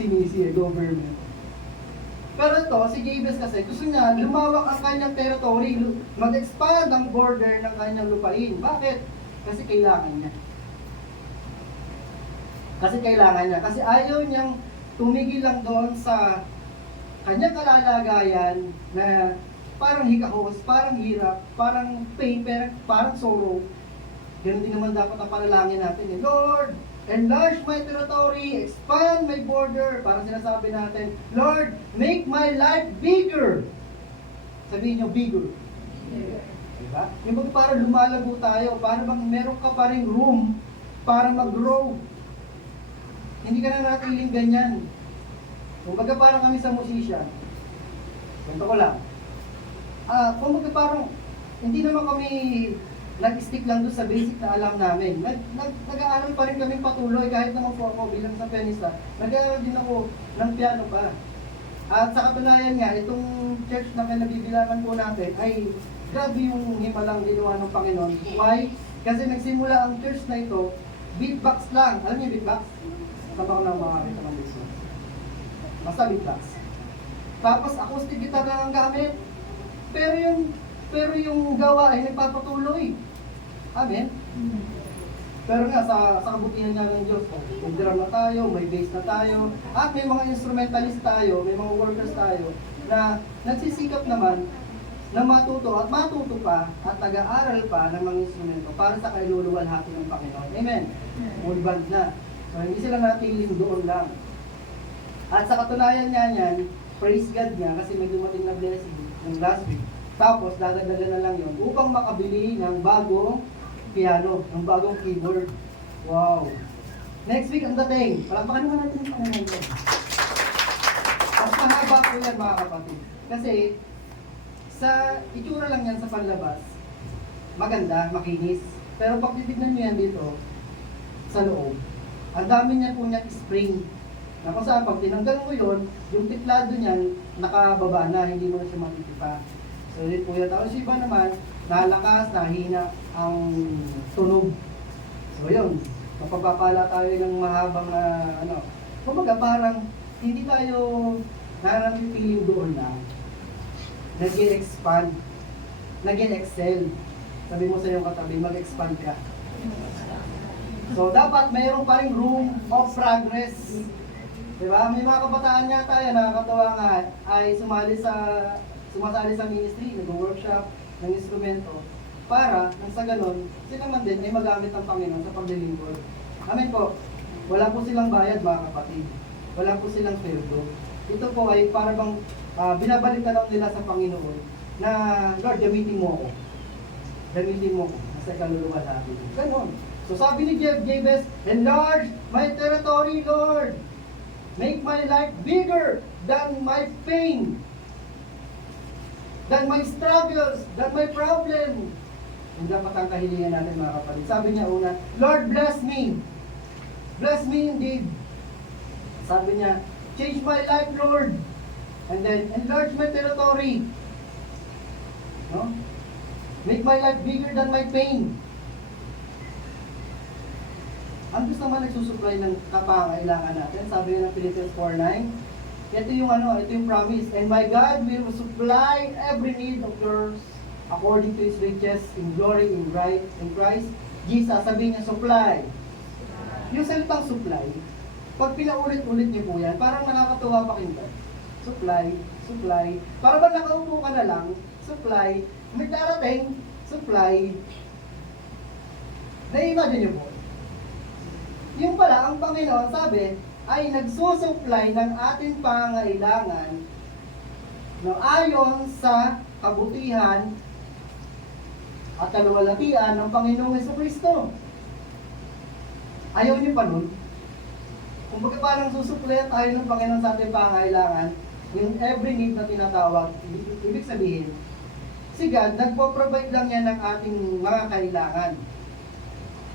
sinisi government. Pero ito, si Jabez kasi, gusto niya lumawak ang kanyang territory, mag-expand ang border ng kanyang lupain. Bakit? Kasi kailangan niya. Kasi ayaw niyang tumigil lang doon sa kanyang kalalagayan na parang hikahos, parang hirap, parang pain, parang sorrow. Ganun din naman dapat ang panalangin natin. Lord, enlarge my territory, expand my border. Parang sinasabi natin, Lord, make my life bigger. Sabihin niyo, bigger. Diba? Yung parang lumalago tayo, parang bang meron ka pa rin room para mag-grow. Hindi ka na natiling ganyan. Kumbaga parang kami sa musisya. Ganito ko lang. Kumbaga parang, hindi naman kami nag-stick lang doon sa basic na alam namin. Nag-aaral pa rin kami patuloy kahit naman po ako bilang sa pianista. Nag-aaral din ako ng piano pa. At sa katunayan nga, itong church na pinabibilangan po natin ay grabe yung himalang ginawa ng Panginoon. Why? Kasi nagsimula ang church na ito, beatbox lang. Alam niyo beatbox? Tama ko na makakita ng business. Basta ligtas. Tapos acoustic guitar lang ang gamit. Pero yung gawa ay nagpapatuloy. Amen? Pero nga, sa kabutihan nga ng Diyos, may drum na tayo, may bass na tayo, at may mga instrumentalist tayo, may mga workers tayo, na nagsisikap naman na matuto at matuto pa at nag-aaral pa ng mga instrumento para sa kailuluwalhati ng Panginoon. Amen? Full band na. So, hindi sila natiling doon lang. At sa katunayan nga niyan, praise God niya kasi may dumating na blessing ng last week. Tapos, dadagdagan na lang yun upang makabili ng bagong piano, ng bagong keyboard. Wow! Next week, ang dating. Palakpakan naman natin yung Panginoon ko. Mas mahaba po yan, mga kapatid. Kasi, sa itsura lang yan sa panlabas, maganda, makinis. Pero pag titignan nyo yan dito, sa loob, ang dami niya po niya spring. Na kung saan, pag tinanggal mo yun, yung tiklado niyan, nakababa na, hindi mo na siya matitipa. So yun po yun. Tapos iba naman, nalakas, nahina ang tunog. So yun, mapapapala tayo ng mahabang kumbaga parang hindi tayo nananatiling doon lang. Nag-i-expand, nag-i-excel. Sabi mo sa iyong katabi, mag-expand ka. So dapat mayroon pa rin room of progress. Diba? May mga kabataan nga tayo, nakakatawa nga, ay sumasali sa ministry, nag-workshop ng instrumento, para nang sa ganon, sila man din ay magamit ang Panginoon sa paglilingkod. Amen po. Wala po silang bayad, mga kapatid. Wala po silang sweldo. Ito po ay para bang binabalik na lang nila sa Panginoon na, Lord, gamitin mo ako. Gamitin mo ako. Nasa kaluluwa natin. Ganon. So sabi ni Jabez, enlarge my territory, Lord. Make my life bigger than my pain, than my struggles, than my problem. Yung dapat ang kahilingan natin, mga kapatid. Sabi niya una, Lord, bless me. Bless me indeed. Sabi niya, change my life, Lord. And then, enlarge my territory. No? Make my life bigger than my pain. Ang Diyos naman nagsusupply ng kapangailangan natin. Sabi nga ng Philippians 4:9, ito yung promise. And my God will supply every need of yours according to His riches in glory in Christ Jesus. Sabi niya, supply. Yung salitang supply, pag pinaulit-ulit niyo po yan, parang nakakatuwa pakinggan. Supply, supply. Para ba nakaupo ka na lang, supply. May darating, supply. Na-imagine niyo po. Yung pala, ang Panginoon, sabi, ay nagsusupply ng ating pangailangan no, ayon sa kabutihan at kaluwalhatian ng Panginoong Jesucristo. Ayaw niyo pa nun? Kung baga parang susupply tayo ng Panginoon sa ating pangailangan, yung every need na tinatawag, ibig sabihin, si God, nagpo-provide lang yan ng ating mga kailangan.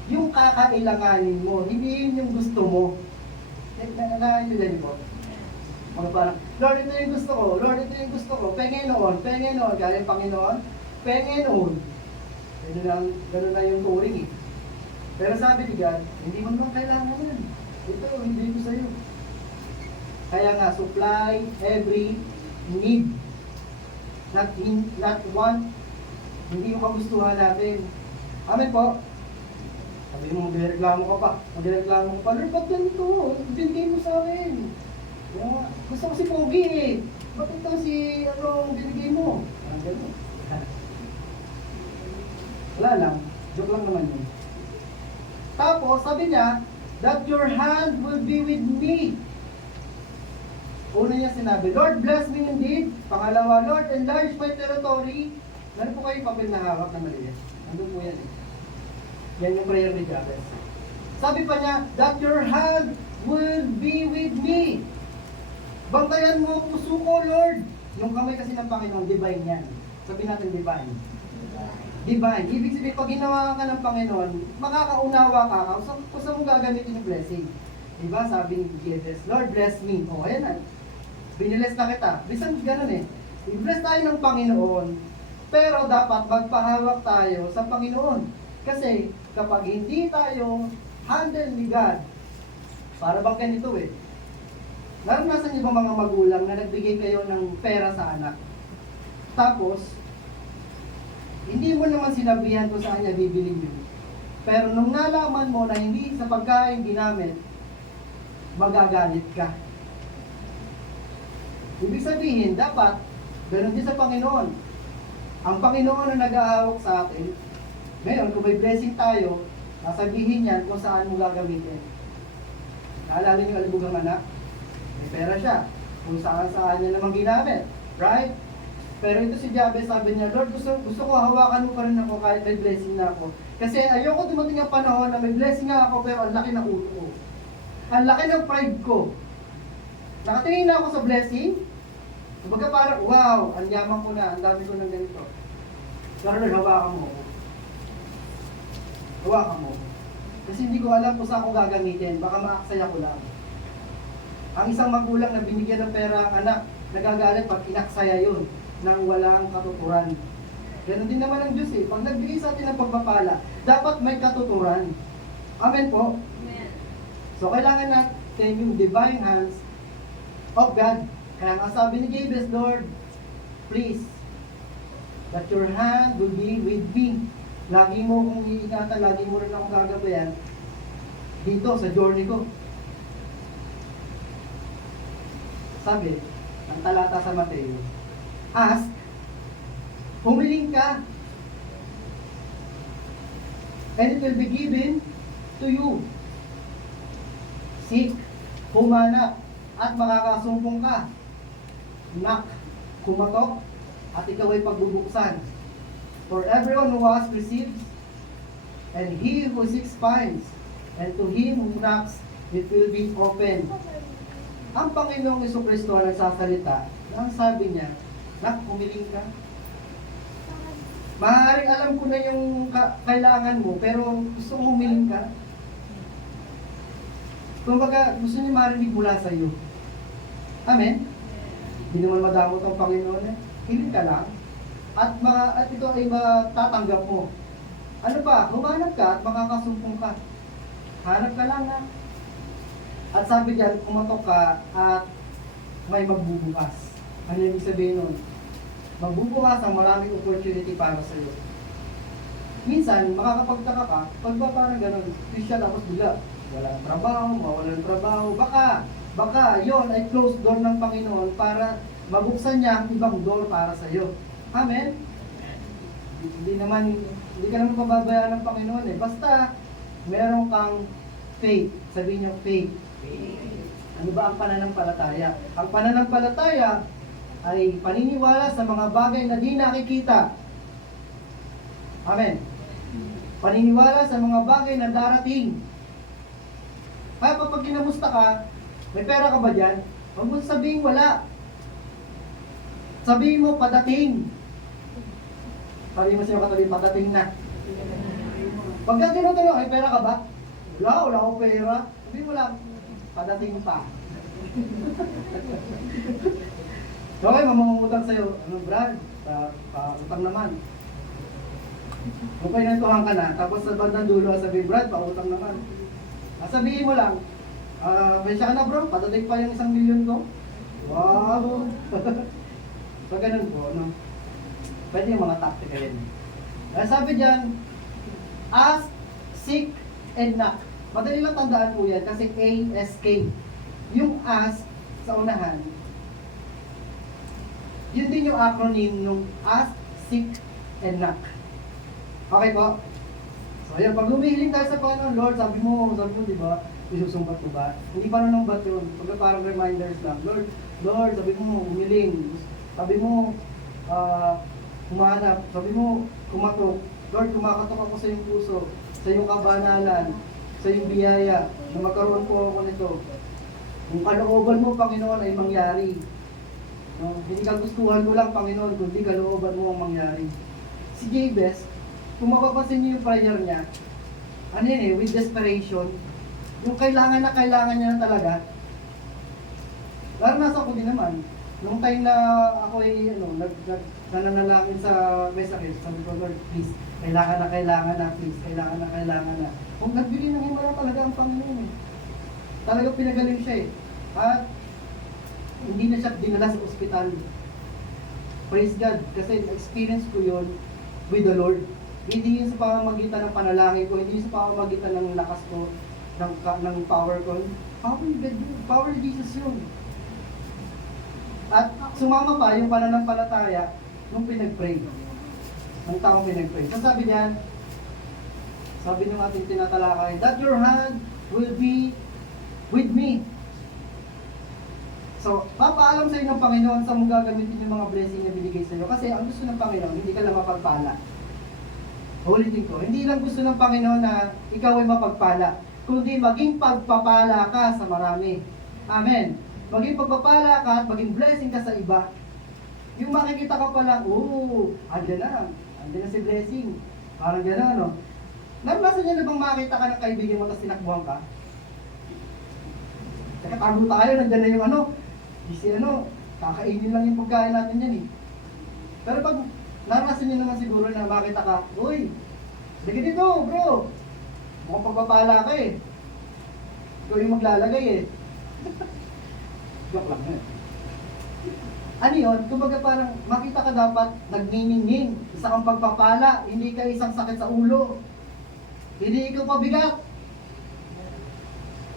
Yung kakailanganin mo, hindi yun yung gusto mo. Nakaintindihan niyo po? Mga parang, Lord, ito yung gusto ko. Lord, ito yung gusto ko. Panginoon, Panginoon. Galing Panginoon, Panginoon. Ganun na yung turing eh. Pero sabi ni God, hindi mo naman kailangan yan. Ito, hindi ko sa'yo. Kaya nga, supply every need. Not one. Hindi yung kagustuhan natin. Amen po. Sabi mo, magreklamo ka pa. Lord, ba't ganito? Binigay mo sa akin. Gusto ko si Pogi eh. Ba't ito si, binigay mo? Ganun. Wala lang. Joke lang naman yun. Tapos, sabi niya, that your hand will be with me. Una niya sinabi, Lord, bless me indeed. Pangalawa, Lord, enlarge my territory. Meron po kayo papel na hawak na maliit. Nandun po yan eh. Yan yung prayer ni Jabez. Sabi pa niya, that your hand will be with me. Bantayan mo ang puso ko, Lord. Yung kamay kasi ng Panginoon, divine yan. Sabi natin divine. Divine. Ibig sabihin, pag ginawa ka ng Panginoon, makakaunawa ka kung saan mo gagamitin yung blessing. Diba? Sabi ni Jabez, Lord, bless me. O, ayan na. Binibless na kita. Bisan ganun eh. I-bless tayo ng Panginoon. Pero dapat magpahawak tayo sa Panginoon. Kasi kapag hindi tayo handle ni God, para bang ganito eh. Naranasan niyo ba mga magulang na nagbigay kayo ng pera sa anak? Tapos, hindi mo naman sinabihan kung saan niya bibili yun. Pero nung nalaman mo na hindi sa pagkain ginamit, magagalit ka. Ibig sabihin, dapat, ganun din sa Panginoon. Ang Panginoon na nag-aawak sa atin, ngayon, kung may blessing tayo, sasabihin yan kung saan mo gagamitin. Naalala niyo alibugang anak? May pera siya. Kung saan niya naman ginamit. Right? Pero ito si Jabez, sabi niya, Lord, gusto ko hawakan mo pa rin ako kahit may blessing na ako. Kasi ayoko dumating ang panahon na may blessing nga ako pero ang laki ng ulo ko. Ang laki ng pride ko. Nakatingin na ako sa blessing. Kumbaga parang, wow, ang yaman ko na, ang dami ko ng ganito. Pero Lord, hawakan mo ako. Hawakan mo. Kasi hindi ko alam kung saan ko gagamitin. Baka maaksaya ko lang. Ang isang magulang na binigyan ng pera ang anak, nagagalit pag inaksaya yun nang walang katuturan. Ganon din naman ang Diyos eh. Pag nagbigay sa atin ng pagpapala, dapat may katuturan. Amen po? Amen. So kailangan natin yung divine hands of God. Kaya nga sabi ni Jabez, Lord, please, that your hand will be with me. Lagi mo kong iingatan, lagi mo rin akong gagabayan dito sa journey ko. Sabi, ang talata sa Mateo, ask, humiling ka, and it will be given to you. Seek, humanap, at makakasumpong ka. Knock, kumatok, at ikaw ay pagbubuksan. For everyone who asks receives, and he who seeks finds, and to him who knocks, it will be open. Ang Panginoong Jesucristo ang nagsasalita, ang sabi niya, nak, humiling ka. Maaaring alam ko na yung kailangan mo, pero gusto mong humiling ka. Kumbaga, gusto niya marinig mula sa iyo. Amen? Hindi naman madamot ang Panginoon eh. Hiling ka lang. At ito ay matatanggap mo. Ano ba? Humanap ka at makakasumpong ka. Hanap ka lang na. At sabi diyan, kumatok ka at may magbubukas. Ano yung ibig sabihin nun? Magbubukas ang maraming opportunity para sa iyo. Minsan, makakapagtaka ka, pag ba parang ganun, Christian tapos bigla, wala trabaho, mawalan trabaho, baka yon ay closed door ng Panginoon para mabuksan niya ang ibang door para sa iyo. Amen? Hindi ka naman pababayaan ng Panginoon eh. Basta, meron kang faith. Sabihin niyo, faith. Ano ba ang pananampalataya? Ang pananampalataya ay paniniwala sa mga bagay na di nakikita. Amen. Paniniwala sa mga bagay na darating. Kaya kapag kinamusta ka, may pera ka ba dyan? Huwag mo sabihin wala. Sabihin mo padating. Sabihin mo sa iyo katabi, padating na. Pagka tinutanong, ay pera ka ba? Wala akong pera. Sabihin mo lang, padating pa. Okay, mamangutang sa'yo. Ano, Brad? Utang naman. Kung pinantuhan ka na, tapos sa bandang dulo, sabihin, Brad, pautang naman. Sabihin mo lang, pensya ka na bro, padating pa yung 1 milyon ko. Wow! So, ganun po, no? Pwede yung mga taktika yan. Sabi dyan, ask, seek, and knock. Madali lang tandaan po yan kasi ASK. Yung ask sa unahan, yun din yung acronym ng ask, seek, and knock. Okay po? So yan, pag humihiling tayo sa Panginoon, Lord, sabi mo, di ba, isusumbat mo ba? Hindi pa nung bat yun. Pag parang reminders lang, Lord, sabi mo, humiling. Sabi mo, humanap. Sabi mo, kumatok. Lord, kumakatok ako sa iyong puso, sa iyong kabanalan, sa iyong biyaya, na magkaroon po ako nito. Kung kalooban mo, Panginoon, ay mangyari. No? Hindi kagustuhan mo lang, Panginoon, kundi kalooban mo ang mangyari. Si Jabez, kung mapapansin niyo yung prayer niya, ano yun with desperation, yung kailangan niya na talaga. Lalo nasa ako din naman, nung time na ako ay, nananalangin sa may sakit, sabi ko, Lord, please, kailangan na, please, kailangan na. Kung nagbigay ng himala talaga ang Panginoon eh. Talagang pinagaling siya eh. At hindi na siya dinala sa ospital. Praise God, kasi experience ko yun with the Lord. Hindi yun sa pamamagitan ng panalangin ko, hindi yun sa pamamagitan ng lakas ko, ng power ko. Power ni God yun, power ni Jesus yun. At sumama pa yung pananampalataya nung pinag-pray. Ang taong pinag-pray. So sabi niyan, sabi ng ating tinatalakay, that your hand will be with me. So, papaalam sa inyo ng Panginoon sa mong gagamitin yung mga blessing na binigay sa iyo. Kasi ang gusto ng Panginoon, hindi ka lang mapagpala. Ulitin ko, hindi lang gusto ng Panginoon na ikaw ay mapagpala, kundi maging pagpapala ka sa marami. Amen. Maging pagpapala ka at maging blessing ka sa iba. Yung makikita ka pa lang, andyan na si blessing. Parang gano'n, no? Naranasan niyo na bang makita ka ng kaibigan mo tapos tinakbuhan ka? Teka, tago tayo, nandyan na yung kakainin lang yung pagkain natin yan eh. Pero pag naranasan niyo naman siguro na makita ka, uy, lagi dito bro, mukhang pagpapala ka eh. Ikaw yung maglalagay eh. Joke lang yun. Ano yun? Kumbaga parang makita ka dapat nagniningning. Isa kang pagpapala, hindi ka isang sakit sa ulo. Hindi ikaw pabigat.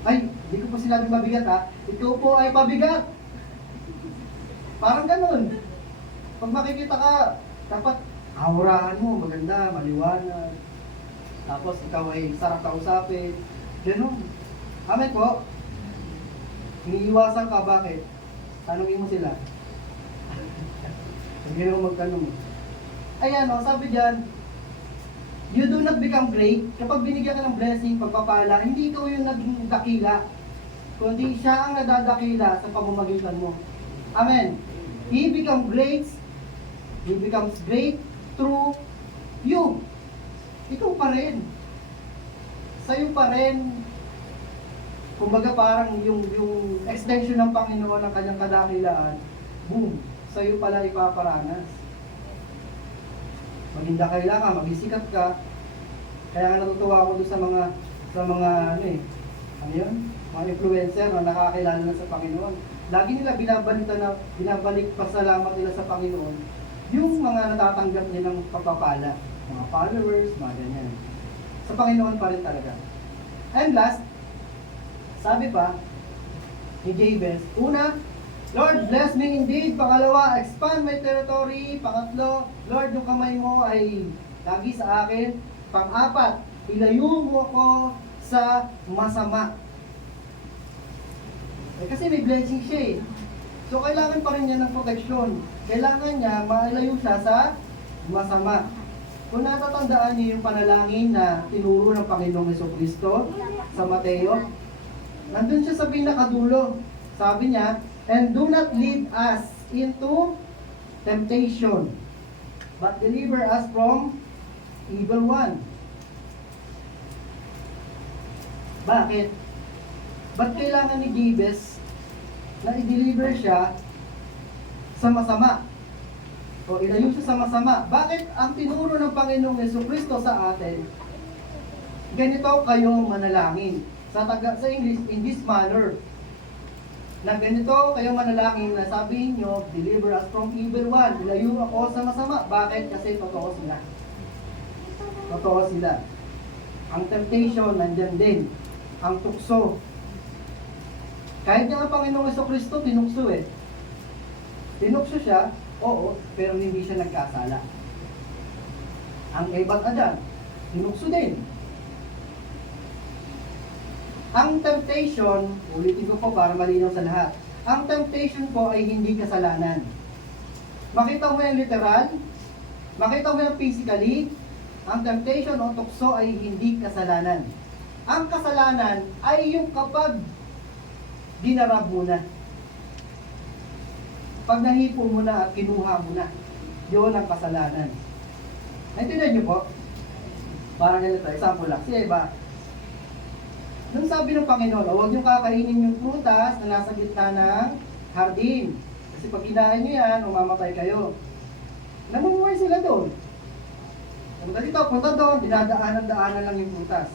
Ay, hindi ko po sinabing mabigat ha. Ikaw po ay pabigat. Parang ganun. Pag makikita ka, dapat aurahan mo, maganda, maliwanag. Tapos ikaw ay sarap kausapin. Ganun. Amen po. Iniiwasan ka, bakit? Tanungin mo sila. Hindi mo magtanong. Ayan o, sabi dyan, you do not become great. Kapag binigyan ka ng blessing, pagpapala, hindi ikaw yung naging dakila, kundi siya ang nadadakila sa pamamagitan mo. Amen. He becomes great through you. Ikaw pa rin. Sa'yo pa rin. Kumbaga parang yung extension ng Panginoon ng kanyang kadakilaan, boom, sa'yo pala ipaparanas. Maging dakila ka, maging sikat ka. Kaya nga natutuwa ako doon sa mga mga influencer na nakakilala na sa Panginoon. Lagi nila binabalik pasalamat nila sa Panginoon yung mga natatanggap niya ng pagpapala. Mga followers, mga ganyan. Sa Panginoon pa rin talaga. And last, sabi pa ni Jabez, una, Lord, bless me indeed. Pangalawa, expand my territory. Pangatlo, Lord, yung kamay mo ay lagi sa akin. Pang-apat, ilayo mo ako sa masama. Kasi may blessing siya eh. So, kailangan pa rin niya ng proteksyon. Kailangan niya mailayo siya sa masama. Kung natatandaan niyo yung panalangin na tinuro ng Panginoong Jesucristo sa Mateo, nandun siya sa pinakadulo. Sabi niya, and do not lead us into temptation, but deliver us from evil one. Bakit? Ba't kailangan ni Jabez na i-deliver siya sa masama? O ilayo siya sa masama. Bakit ang tinuro ng Panginoong Jesucristo sa atin, ganito kayo manalangin? Sa English, in this manner. Na ganito kayo manalangin na sabihin nyo, deliver us from evil one. Ilayo ako sa masama. Bakit? Kasi totoo sila. Totoo sila. Ang temptation, nandyan din. Ang tukso. Kahit nga ang Panginoong Jesucristo, tinukso eh. Tinukso siya, oo, pero hindi siya nagkasala. Ang Eva at Adan, tinukso din. Ang temptation, ulitin ko po para malinaw sa lahat. Ang temptation po ay hindi kasalanan. Makita mo yung literal, makita mo yung physically, ang temptation o tukso ay hindi kasalanan. Ang kasalanan ay yung kapag dinarab mo na. Pag nahipo mo na at kinuha mo na, yun ang kasalanan. Naintindihan niyo po? Parang ganito, example lang. Si Eva, nung sabi ng Panginoon, huwag niyo kakainin yung prutas na nasa gitna ng hardin. Kasi pag kinain niyo yan, umamatay kayo. Namumuhay sila doon. Punta dito, punta doon, dinadaanan-daanan lang yung prutas.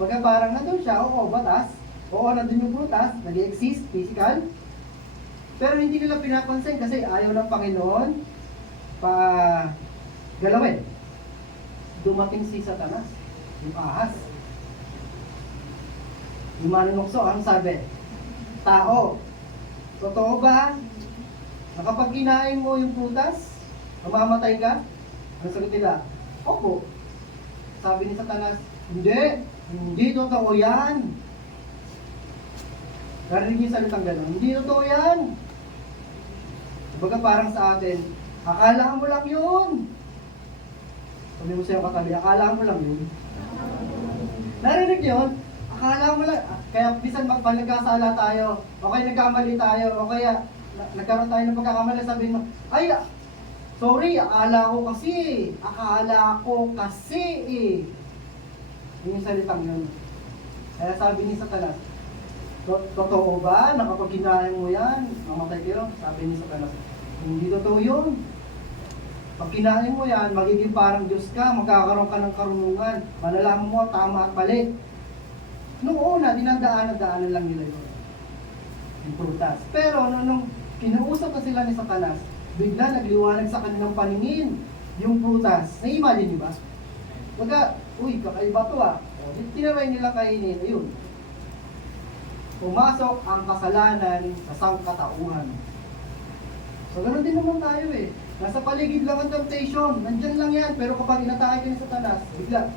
Pagka parang nandun siya, oo, batas. Oo, nandun yung prutas, nag-exist, physical. Pero hindi nila pinapansin kasi ayaw ng Panginoon pa galawin. Dumating si Satanas, yung ahas. Yung manunukso, ang sabi? Tao, totoo ba na kapag kinain mo yung prutas, mamamatay ka? Ano sagot nila? Opo. Sabi ni Satanas, hindi totoo yan. Narinig niyo yung salitang gano'n, hindi totoo yan. Kumbaga parang sa atin, akala mo lang yun. Sabi mo sa'yo katabi, akala mo lang yun. Narinig yun? Akala mo lang. Kaya bisan nagkasala tayo, o kaya nagkamali tayo, o kaya nagkaroon tayo ng pagkakamali, sabihin mo, ay, sorry, akala ko kasi eh. Yun yung salitang yun. Kaya sabi ni Satanas, totoo ba na kapag kinain mo yan, mamatay kayo? Sabi ni Satanas, hindi totoo yun. Pag kinain mo yan, magiging parang Diyos ka, magkakaroon ka ng karunungan, malalaman mo tama at mali. Noong una, dinadaanan lang nila yun. Yung prutas. Pero nung kinausap na sila ni Satanas, bigla nagliwanag sa kanilang paningin yung prutas. Na-imagine niyo ba? Baga, uy, kakaiba to ah. Tinaray nila kainin. Ayun. Pumasok ang kasalanan sa sangkatauhan. So, ganoon din naman tayo eh. Nasa paligid lang ang temptation. Nandyan lang yan. Pero kapag inatake ka ni Satanas, bigla,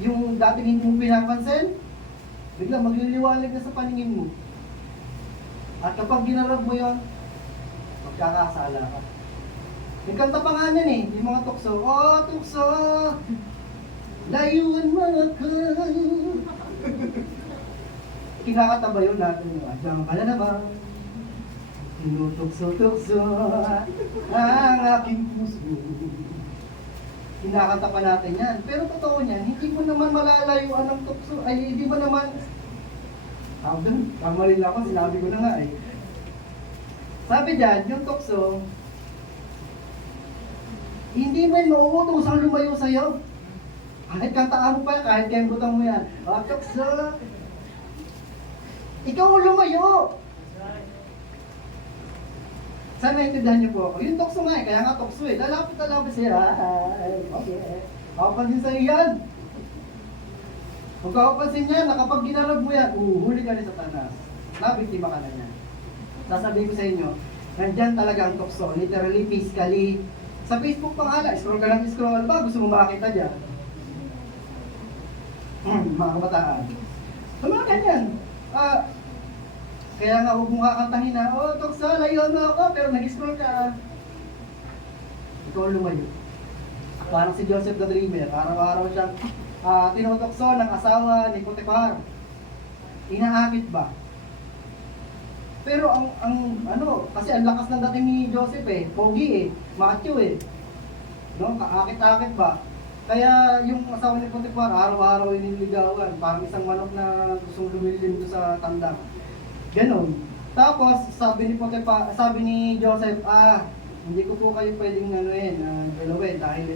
yung dating hindi mo pinapansin, bigla magliliwanag na sa paningin mo. At kapag ginarab mo yon, magkakasala ka. May kanta pa nga yan eh, yung mga tukso. Oh, tukso! Layuan mo ako! Kinakata ba yun natin? Diyan ka na naman. Tinutukso-tukso ang aking puso. Kinakanta pa natin yan. Pero totoo niyan, hindi mo naman malalayuan ng tukso. Ay, hindi mo naman... Kamali lang ako, sinabi ko na nga eh. Sabi dyan, yung tukso, hindi mo mauutosang lumayo sa'yo. Kahit kantaan mo pa yan, kahit kembutang mo yan. Tukso! Ikaw ang lumayo! Sana naintindihan niyo po ako. Yung tukso nga eh, kaya nga tukso eh. Lalapit siya. Okay. Kapansin sa'yo yan. Kung kapansin niya na kapag ginarab mo yan, huli ka ni Satanas. Nabiktima ka na niya. Sasabihin ko sa inyo, nandyan talaga ang tukso. Literally, physically. Sa Facebook pa nga lang, scroll ka lang scroll ba? Gusto mo makakita dyan? Mga kabataan. So mga ganyan. Kaya nga huwag mong kakantahin na, oh, tukso, layo mo ako, pero nag-scroll ka. Ikaw lumayo. Parang si Joseph the Dreamer, araw-araw siyang tinutokso ng asawa ni Potiphar. Inaakit ba? Pero kasi ang lakas ng dating ni Joseph eh, pogi eh, macho eh. No, kaakit-akit ba? Kaya yung asawa ni Potiphar, araw-araw iniligawan, parang isang manok na gustong lumilin doon sa tandang. Ganon. Tapos, sabi ni Joseph, hindi ko po kayo pwedeng galawin dahil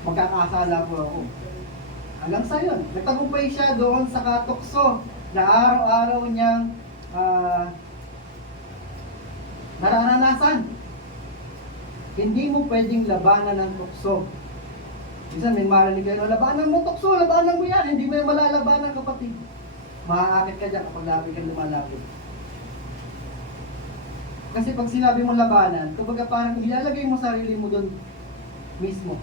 magkakasala po ako. Hanggang sa yun, nagtagumpay siya doon sa katukso na araw-araw niyang nararanasan. Hindi mo pwedeng labanan ng tukso. Minsan may marinig kayo, labanan mo tukso, labanan mo yan, hindi mo yung malalabanan kapatid. Maaakit ka dyan kapag labi kang lumalapit. Kasi pag sinabi mo labanan, kumbaga parang ilalagay mo sarili mo doon mismo.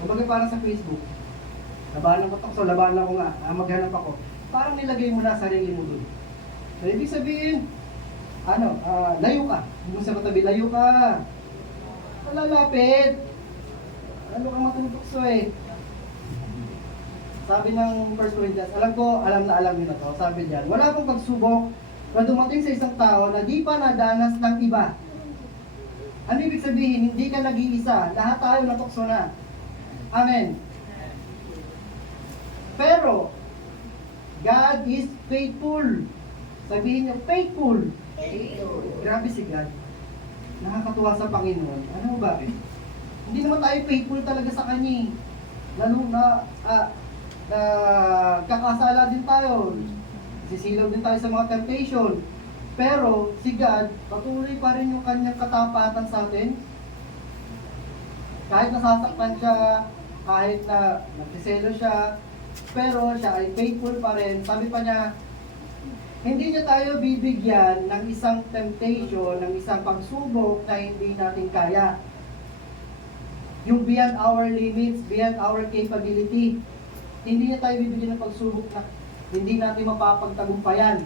Kumbaga parang sa Facebook, labanan ko tukso, labanan ko nga, maghanap ako. Parang nilagay mo na sarili mo doon. So ibig sabihin, layo ka. Hindi mo sa katabi, layo ka. Malalapit. Ano kang matutukso eh. Sabi ng 1 Corinthians, alam na alam nyo na to, sabi diyan, wala pong pagsubok na dumating sa isang tao na di pa nadanas ng iba. Ano ibig sabihin? Hindi ka nag-iisa, lahat tayo natukso na. Amen. Pero, God is faithful. Sabihin niyo, faithful. Grabe si God. Nakakatuwa sa Panginoon. Ano ba? Hindi naman tayo faithful talaga sa Kanya. Lalo na, kakasala din tayo. Sisilaw din tayo sa mga temptation. Pero si God, patuloy pa rin yung kanyang katapatan sa atin. Kahit nasasaktan siya, kahit na nagsiselo siya, pero siya ay faithful pa rin. Sabi pa niya, hindi niya tayo bibigyan ng isang temptation, ng isang pagsubok na hindi natin kaya. Yung beyond our limits, beyond our capability. Hindi niya tayo bibigyan ng pagsubok na hindi natin mapapagtagumpayan.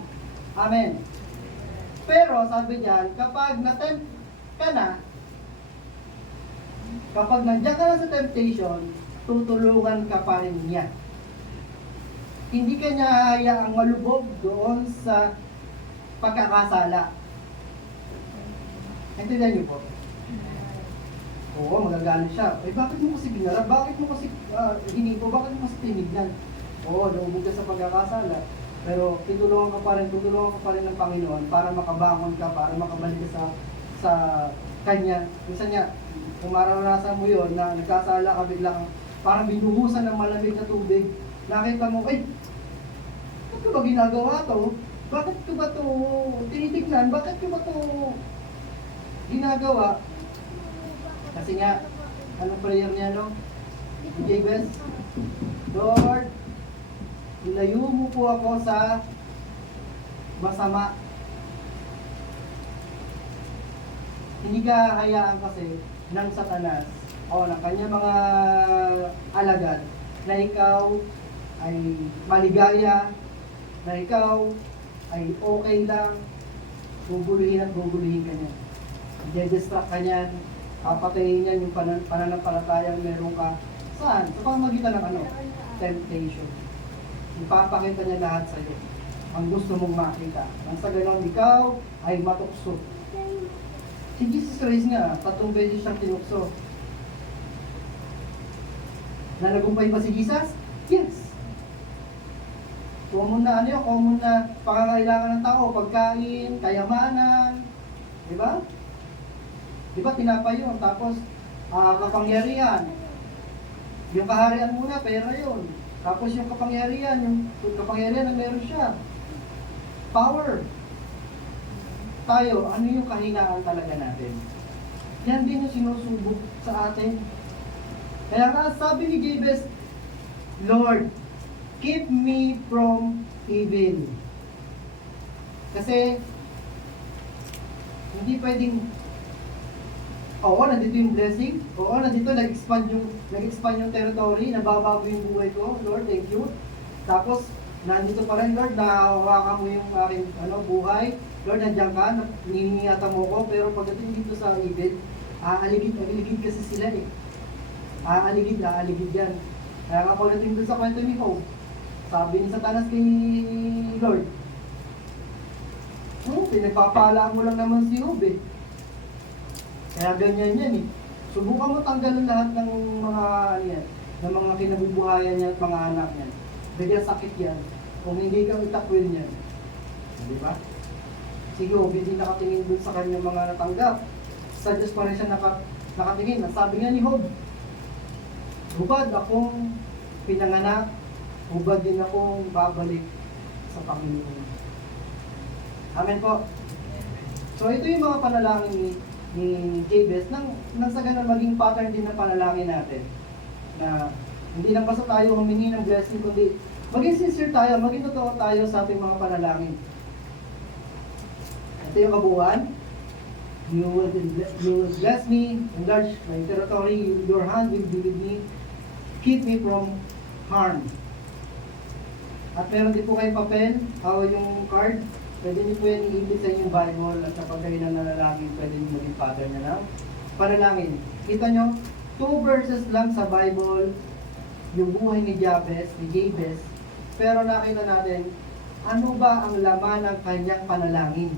Amen. Pero sabi diyan, kapag na-tempt ka na, kapag nandiyan ka na sa temptation, tutulungan ka pa rin niya. Hindi ka niya hayaang malubog doon sa pagkakasala. Intindihan niyo po? Oo, magagalit siya. Eh, bakit mo kasi binarap? Bakit mo kasi hinipo? Bakit mo kasi tinignan? Oo, naubog ka sa pagkakasala. Pero tutulungan ka pa rin ng Panginoon para makabangon ka, para makabalik ka sa Kanya. Minsan niya, kung maranasan mo yun, na nagkasala ka biglang parang binuhusan ng malamig na tubig, nakita mo, ay, bakit ko ba ginagawa to? Bakit ko ba to tinitignan? Bakit ko ba to ginagawa? Kasi nga, anong prayer niya, no? Jabez, Lord, ilayo mo po ako sa masama. Hindi ka hayaan kasi ng Satanas o ng kanyang mga alagad na ikaw ay maligaya, na ikaw ay okay lang, guguluhin at guguluhin ka niya. I-distract ka niyan, papatayin niyan yung pananampalatayang meron ka. Saan? Sa pamamagitan ng ano? Temptation. Ipapakita niya lahat sa iyo ang gusto mong makita. Nang sa ganon, ikaw ay matukso. Si Jesus Christ nga, 3 beses siyang tinukso. Nanagumpay ba si Jesus? Yes. Common na ano yun, common na pangangailangan ng tao, pagkain, kayamanan, di ba? Di ba tinapay yun, tapos kapangyarihan. Yung kaharian muna, pera yun. Tapos yung kapangyarihan na meron siya. Power. Tayo, ano yung kahinaan talaga natin? Yan din yung sinusubok sa atin. Kaya nga sabi ni Jabez, Lord, keep me from evil. Kasi, hindi pwedeng, oo, nandito yung blessing. Oo, nandito, nag-expand yung territory, nababago yung buhay ko. Lord, thank you. Tapos, nandito pa rin, Lord, nahawakan mo yung aking buhay. Lord, nandiyan ka, niningatan mo ko, pero pagdating dito sa evil, aaligid kasi sila eh. Aaligid yan. Kaya nga pagdating doon sa kwento ni Job, sabi ni Satanas kay Lord, pinagpapala mo lang naman si Job eh. Kaya ganyan yan eh. Subukan mo tanggalin lahat ng mga ng mga kinabubuhayan niya at mga anak niya. Bigyan sakit yan. Kung hindi ka itakwil niyan. Di ba? Si Job, hindi nakatingin dun sa kanyang mga natanggap. Sa Diyos pa rin siya nakatingin. Sabi nga ni Job, hubad akong pinanganak, hubad din akong babalik sa Panginoon. Amen po. So ito yung mga panalangin ni Jabez nang sa ganun maging pattern din ng panalangin natin. Na hindi lang basta tayo humingi ng blessing, kundi maging sincere tayo, maging totoo tayo sa ating mga panalangin. Ito yung kabuuan. You will bless me, enlarge my territory, your hand will be with me, keep me from harm. At meron din po kayong papel, yung card, pwede niyo po yan i-ibig sa inyong Bible at kapag kayo na nanalangin, pwede niyo maging pattern na lang. Panalangin. Kita nyo, 2 verses lang sa Bible, yung buhay ni Jabez, pero nakita natin, ano ba ang laman ng kanyang panalangin?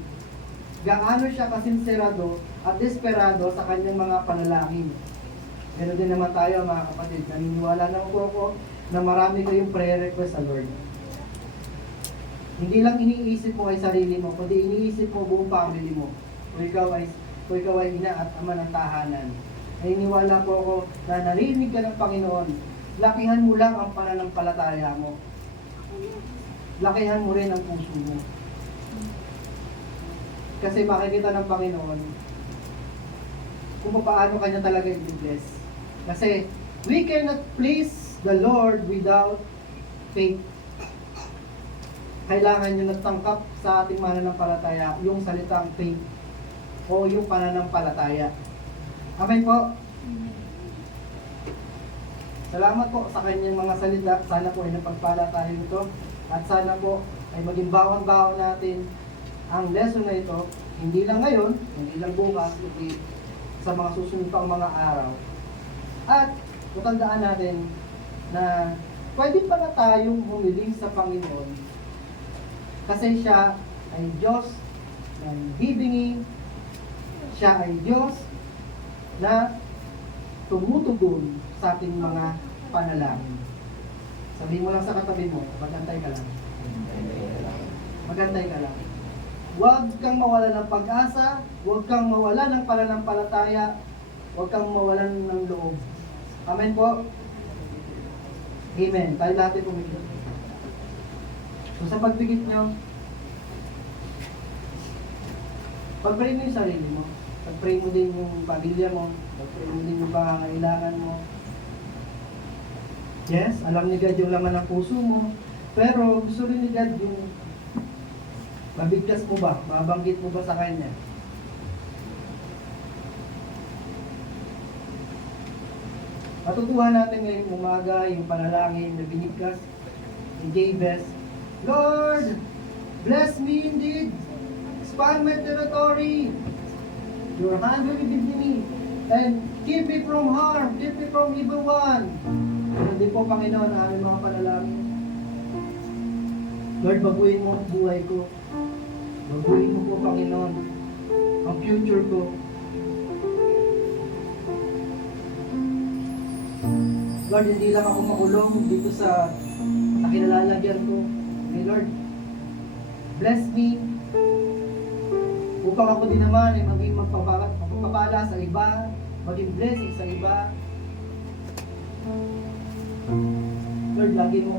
Gaano siya kasinserado at desperado sa kanyang mga panalangin. Pero din naman tayo mga kapatid, naniniwala naman po ako na marami kayong prayer request sa Lord. Hindi lang iniisip mo ay sarili mo, kundi iniisip mo buong family mo. Kung ikaw ay ina at ama ng tahanan. Naniniwala po ako na narinig ka ng Panginoon. Lakihan mo lang ang pananampalataya mo. Lakihan mo rin ang puso mo. Kasi makikita ng Panginoon kung paano kanya talaga i-bless. Kasi we cannot please the Lord without faith. Kailangan nyo natangkap sa ating mananampalataya yung salitang faith o yung pananampalataya. Amen po. Salamat po sa kanyang mga salita. Sana po ay napagpala tayo ito. At sana po ay maging bawang-bawang natin ang lesson na ito. Hindi lang ngayon, hindi lang bukas, hindi sa mga susunod pang mga araw. At matandaan natin na pwede pala tayong humiling sa Panginoon kasi siya ay Diyos ng bibingin, siya ay Diyos na tumutugon sa ating mga panalangin. Sabihin mo lang sa katabi mo, magantay ka lang. Magantay ka lang. Huwag kang mawala ng pag-asa, huwag kang mawala ng pananampalataya, huwag kang mawalan ng loob. Amen po? Amen. Tayo lahat ay pumigil. So sa pagpigit nyo, pag-pray mo yung sarili mo. Pag-pray mo din yung pamilya mo. Pag-pray mo din yung pangangailangan mo. Yes, alam ni God yung laman ng puso mo. Pero gusto rin ni God yung mabigkas mo ba? Mabanggit mo ba sa Kanya? Matutuhan natin ngayong umaga yung panalangin na binigkas ni Jabez. Lord, bless me indeed. Expand my territory. Your hand will be with me. And keep me from harm. Keep me from evil one. Hindi po, Panginoon, ang aming mga panalangin. Lord, baguhin mo ang buhay ko. Baguhin mo po, Panginoon, ang future ko. Lord, hindi lang ako makulong dito sa kinalalagyan ko. May Lord, bless me upang ako din naman ay maging magpapala sa iba, maging blessing sa iba. Lord, lagi mo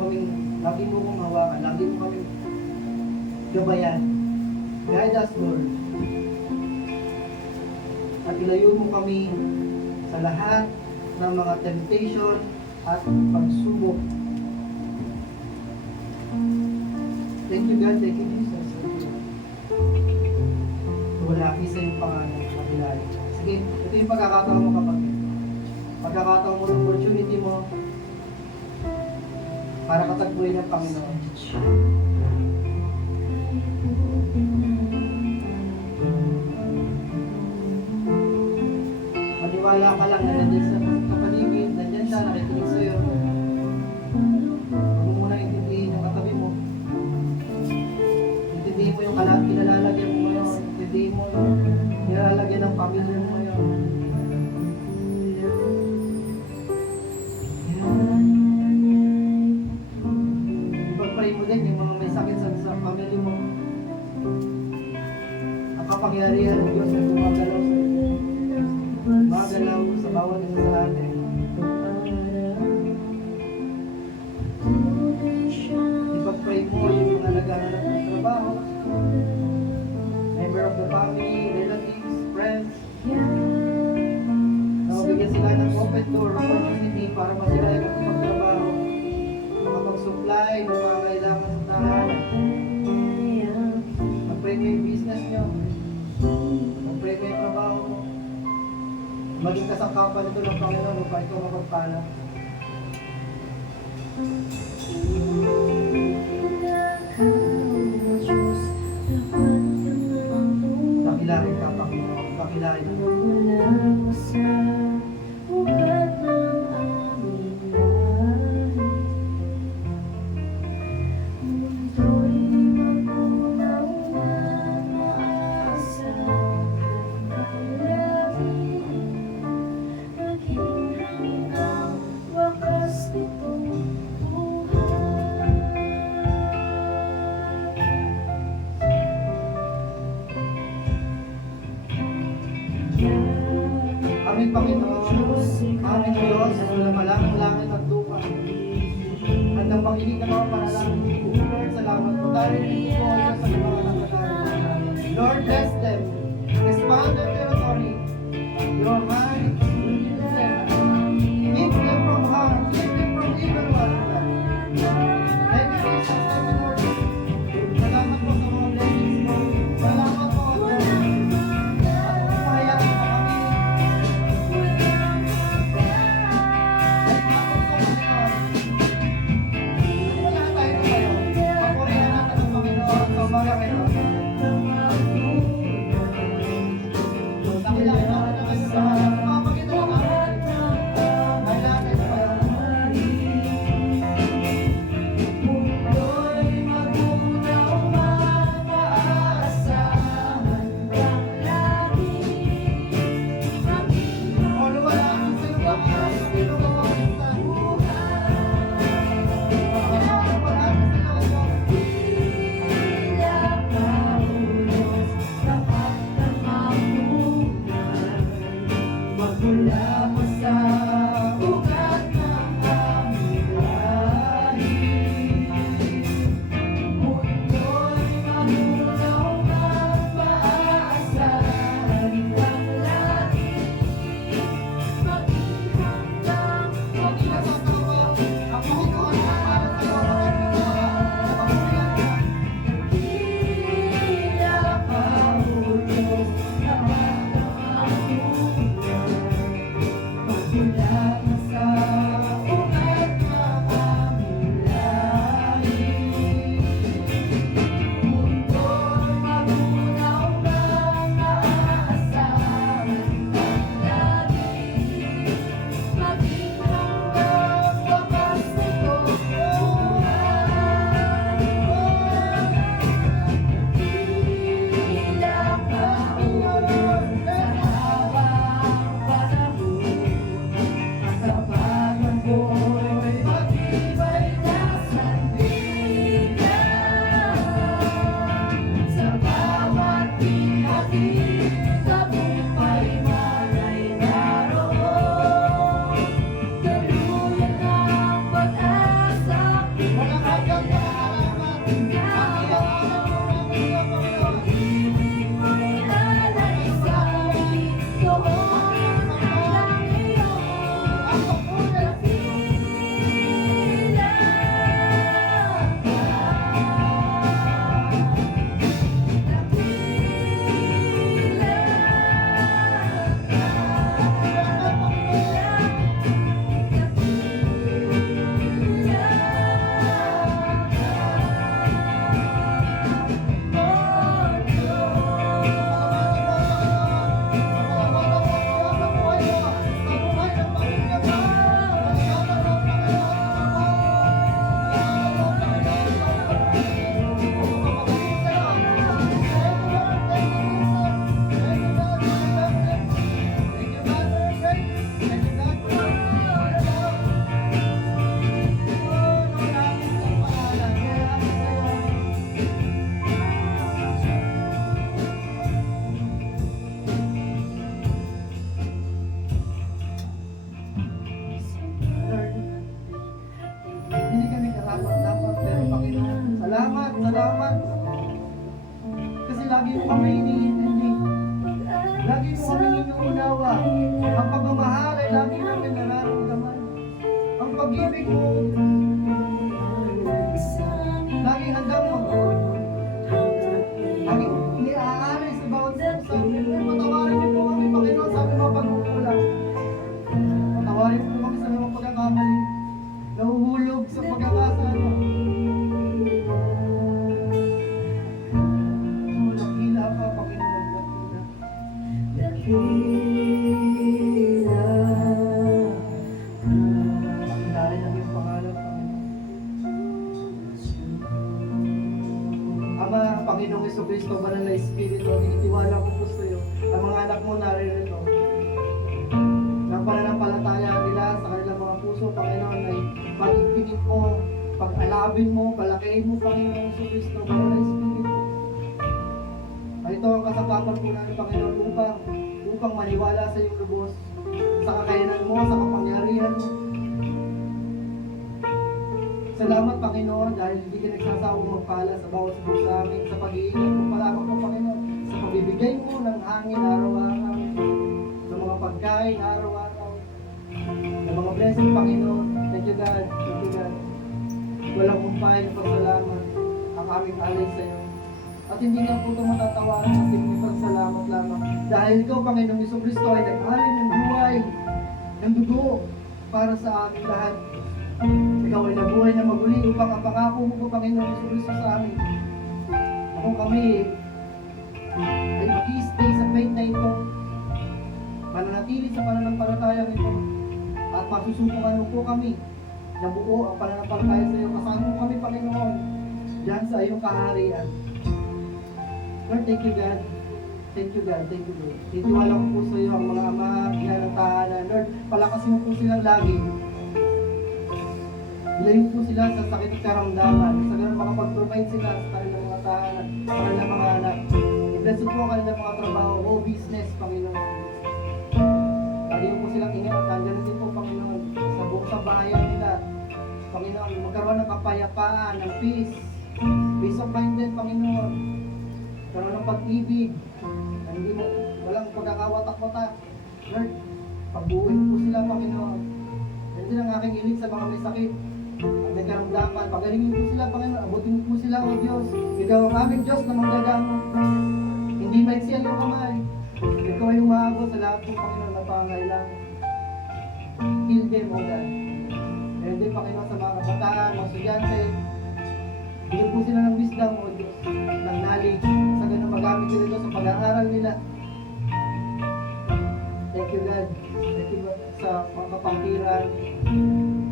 kong hawakan, lagi mo kaming gabayan. Guide us, Lord. At ilayo mo kami sa lahat ng mga temptation at pagsubok. Thank you, God. Thank you, Jesus. Wala isa yung pangalan ng kapilay. Sige, ito yung pagkakataon mo, kapatid. Pagkakataon mo ng opportunity mo para katagpuin ng Panginoon. Maniwala ka lang na nandiyan sa kapaligid, nandiyan siya, nakikinig sa'yo. Huwag mo muna intindihin yung katabi mo. Intindihin mo yung kinalalagyan mo ngayon. Intindihin mo yung kinalalagyan ng pamilya mo ngayon. Ipag-pray mo din yung mga may sakit sa pamilya mo. Ang kapangyarihan ng Diyos na gumagalaw sa iyo. Magalaw sa bawat isa sa atin. Ipag-pray mo yung mga naghahanap ng trabaho, member of the family, relatives, friends. Bigyan sila ng open door opportunity para sila ay magtrabaho, makapag-supply ng mga kailangan sa tahanan. Mag-pray mo yung business nyo. Mag-pray mo yung trabaho mo. Maging kasangkapan ito ng Panginoon upang ikaw mapagpala. Dakilarin ka, Panginoon. Dakilarin ka. Aming Panginoon, aming Diyos, na malaking langit at lupa. Handang makinig ng mga panalangin. Lord, salamat po tayo dito sa mga nakalangin. Lord, bless them. expand their territory. Your mind, keep them from harm, keep them from evil one. Thank you, Jesus. Thank you, Lord. Salamat po sa mga blessings mo. Salamat po, Lord. At pumayaan mo kami. At mapuso kami, Lord. Wala tayo ngayon. Papurihan natin ang Panginoon sa umaga ngayon. Nakilala naman naman sa mga Panginoon namin. Kailangan pa yan. Kung wala akong sino pa mga sino pa mga minsan. Wala akong sino. Magmula pa sa ugat ng aming lahi, mundo'y magunaw at maaasahan kang lagi, maging hanggang Ang Panginoon ay para sa iyo. Papurihan ka. tila paulos na magmula pa sa ugat ng aming lahi, mundo'y magunaw na maaasahan kang lagi, maging hanggang wakas nitong buhay. Tila paulos sa habang panahon, ang kapatan ko'y matibay na sandigan. Sa bawat tinatid na buhay malay naroon, tuluyan ang pag-asa, Walang hanggang paalaman. pag-ibig mo'y alay sa amin, doon hanggang ngayon. Hindi kami karapat-dapat, pero Panginoon, salamat, salamat. Kasi lagi mo kami iniintindi. Lagi mo kami inuunawa. Ang pagmamahal ay lagi namin nararamdaman. Ang pag-ibig mo, laging handang laging iniaalay sa bawat sa amin. Patawarin niyo po kami, Panginoon, sa aming mga pagkukulang. Patawarin po kami sa mga pagkakamali. Nahuhulog sa pagkakasala. Lakila ka, Panginoon, lakila. Dakila Pakilala ng iyong pangalan, Panginoon. Ama, Panginoong Jesucristo, banal na Espiritu, itiwala ko po sa iyo. Ang mga anak mo naririto. Ng pananampalataya nila sa kanilang mga puso, Panginoon, ay pag-ibigin mo, pag-alabin mo, palakihin mo, Panginoong Jesucristo, banal na Espiritu. Ay ito ang kasapatan po namin, Panginoon, upang maniwala sa iyong lubos, sa kakayanan mo, sa kapangyarihan mo. Salamat, Panginoon, dahil hindi ka nagsasawang magpala sa bawat sa amin, sa pag-iingat mo palabang po, Panginoon, sa sa pagbibigay mo ng hangin araw-araw, ng mga pagkain araw-araw, ng mga blessing, Panginoon. Thank you, God. Thank you, God. Walang kumpay na pagsalamat ang aming alay sa iyo. At hindi nga po ito matatawaran kasi may pagsalamat lamang. Dahil ikaw, Panginoong Jesucristo, ay nag-alay ng buhay, ng dugo para sa aming lahat. Ikaw ay nabuhay na maguli upang ang pangako mo po, Panginoong Jesucristo, sa amin. Kung kami ay mag-i-stay sa faith na ito, mananatili sa pananampalatayang ito, at masusubukan mo po kami na buo ang pananampalataya sa iyo. Kasama mo kami, Panginoon, diyan sa iyong kaharian. Lord, thank you, God. Thank you, God. Thank you, Lord. Titiwala ko po sa iyo ang mga ama ng tahanan. Lord, palakasin mo po silang lagi. Ilayo po sila sa sakit at karamdaman. Sa ganun makapag-provide sila sa kanilang mga tahanan, sa kanilang mga anak. I-bless po ang kanilang mga trabaho o business, Panginoon. Lagi po silang ingat. Nandiyan din po, Panginoon, sa buong bayan nila. Panginoon, magkaroon ng kapayapaan, ng peace. Peace of mind din, Panginoon. Karoon ng pag-ibig. Na hindi mo, walang pagkakawatak-watak. Lord, pagbuuin po sila, Panginoon. Yan din ang aking ilig sa mga may sakit. Ang may karamdaman. Pagalingin po sila, Panginoon. Abutin po sila, O Diyos. Ikaw ang aming Diyos na manggagamot. Hindi maiksi ang iyong kamay. Ikaw ay umaabot sa lahat po, Panginoon, na pangailangan. Heal them, O God. Ayun din, Panginoon, sa mga kabataan, mga estudyante. Bigyan po sila ng wisdom, O Diyos, ng knowledge. Sa ganun magamit sila ito sa pag-aaral nila. Thank you, God. Thank you, God, sa mga kapangkiran.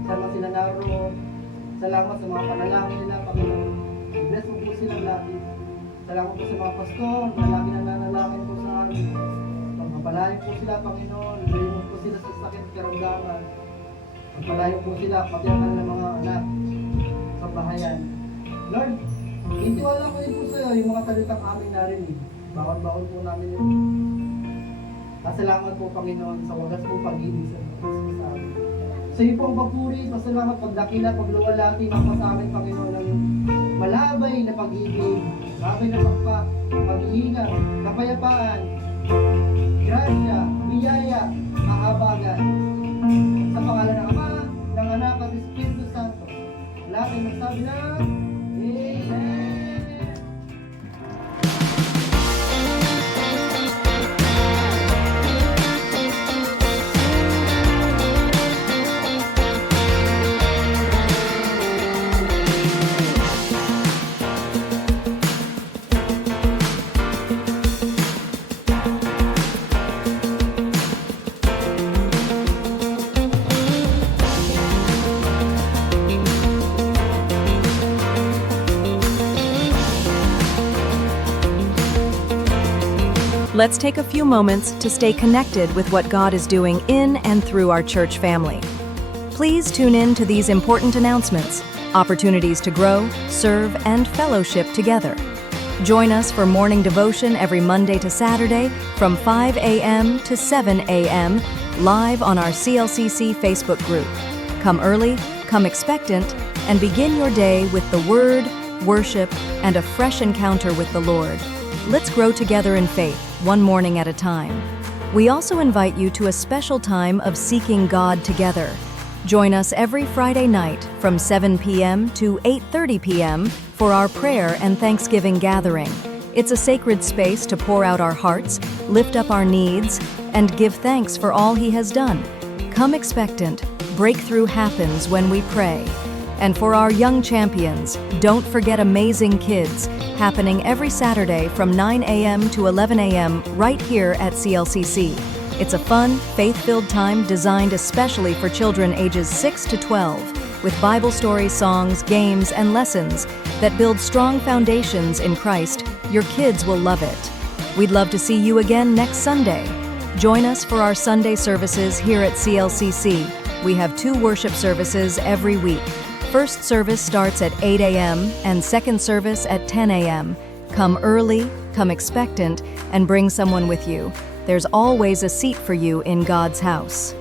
Salamat sila naroon. Salamat sa mga panalangin nila, Panginoon. Bless mo po silang lagi. Salamat po sa mga pastor na lagi nananalangin po sa amin. Pagpapalayo po sila, Panginoon. Layo po sila sa sakit at karamdaman. Pagpalayo po sila, pati ang kanilang mga anak sa bahayan. Lord, itiwala ko din po sa iyo yung mga salitang aming narinig. Bawal-bawal po namin yun. Salamat po, Panginoon, sa wagas po pag-ibig sa amin. Sa iyo po ang papuri, pasalamat, pagdakila, pagluwalhati, mapa sa amin, Panginoon, ng malabay na pag-ibig, malabay na pag-iingat, kapayapaan, grasya, biyaya, kahabagan. Sa pangalan ng Ama, ng Anak at Espiritu Santo, lahat ay magsabi na, Amen! Let's take a few moments to stay connected with what God is doing in and through our church family. Please tune in to these important announcements, opportunities to grow, serve, and fellowship together. Join us for morning devotion every Monday to Saturday from 5 a.m. to 7 a.m. live on our CLCC Facebook group. Come early, come expectant, and begin your day with the Word, worship, and a fresh encounter with the Lord. Let's grow together in faith, one morning at a time. We also invite you to a special time of seeking God together. Join us every Friday night from 7 p.m. to 8:30 p.m. for our prayer and Thanksgiving gathering. It's a sacred space to pour out our hearts, lift up our needs, and give thanks for all He has done. Come expectant, breakthrough happens when we pray. And for our young champions, don't forget Amazing Kids, happening every Saturday from 9 a.m. to 11 a.m. right here at CLCC. It's a fun, faith-filled time designed especially for children ages 6 to 12, with Bible stories, songs, games, and lessons that build strong foundations in Christ. Your kids will love it. We'd love to see you again next Sunday. Join us for our Sunday services here at CLCC. We have 2 worship services every week. First service starts at 8 a.m. and second service at 10 a.m. Come early, come expectant, and bring someone with you. There's always a seat for you in God's house.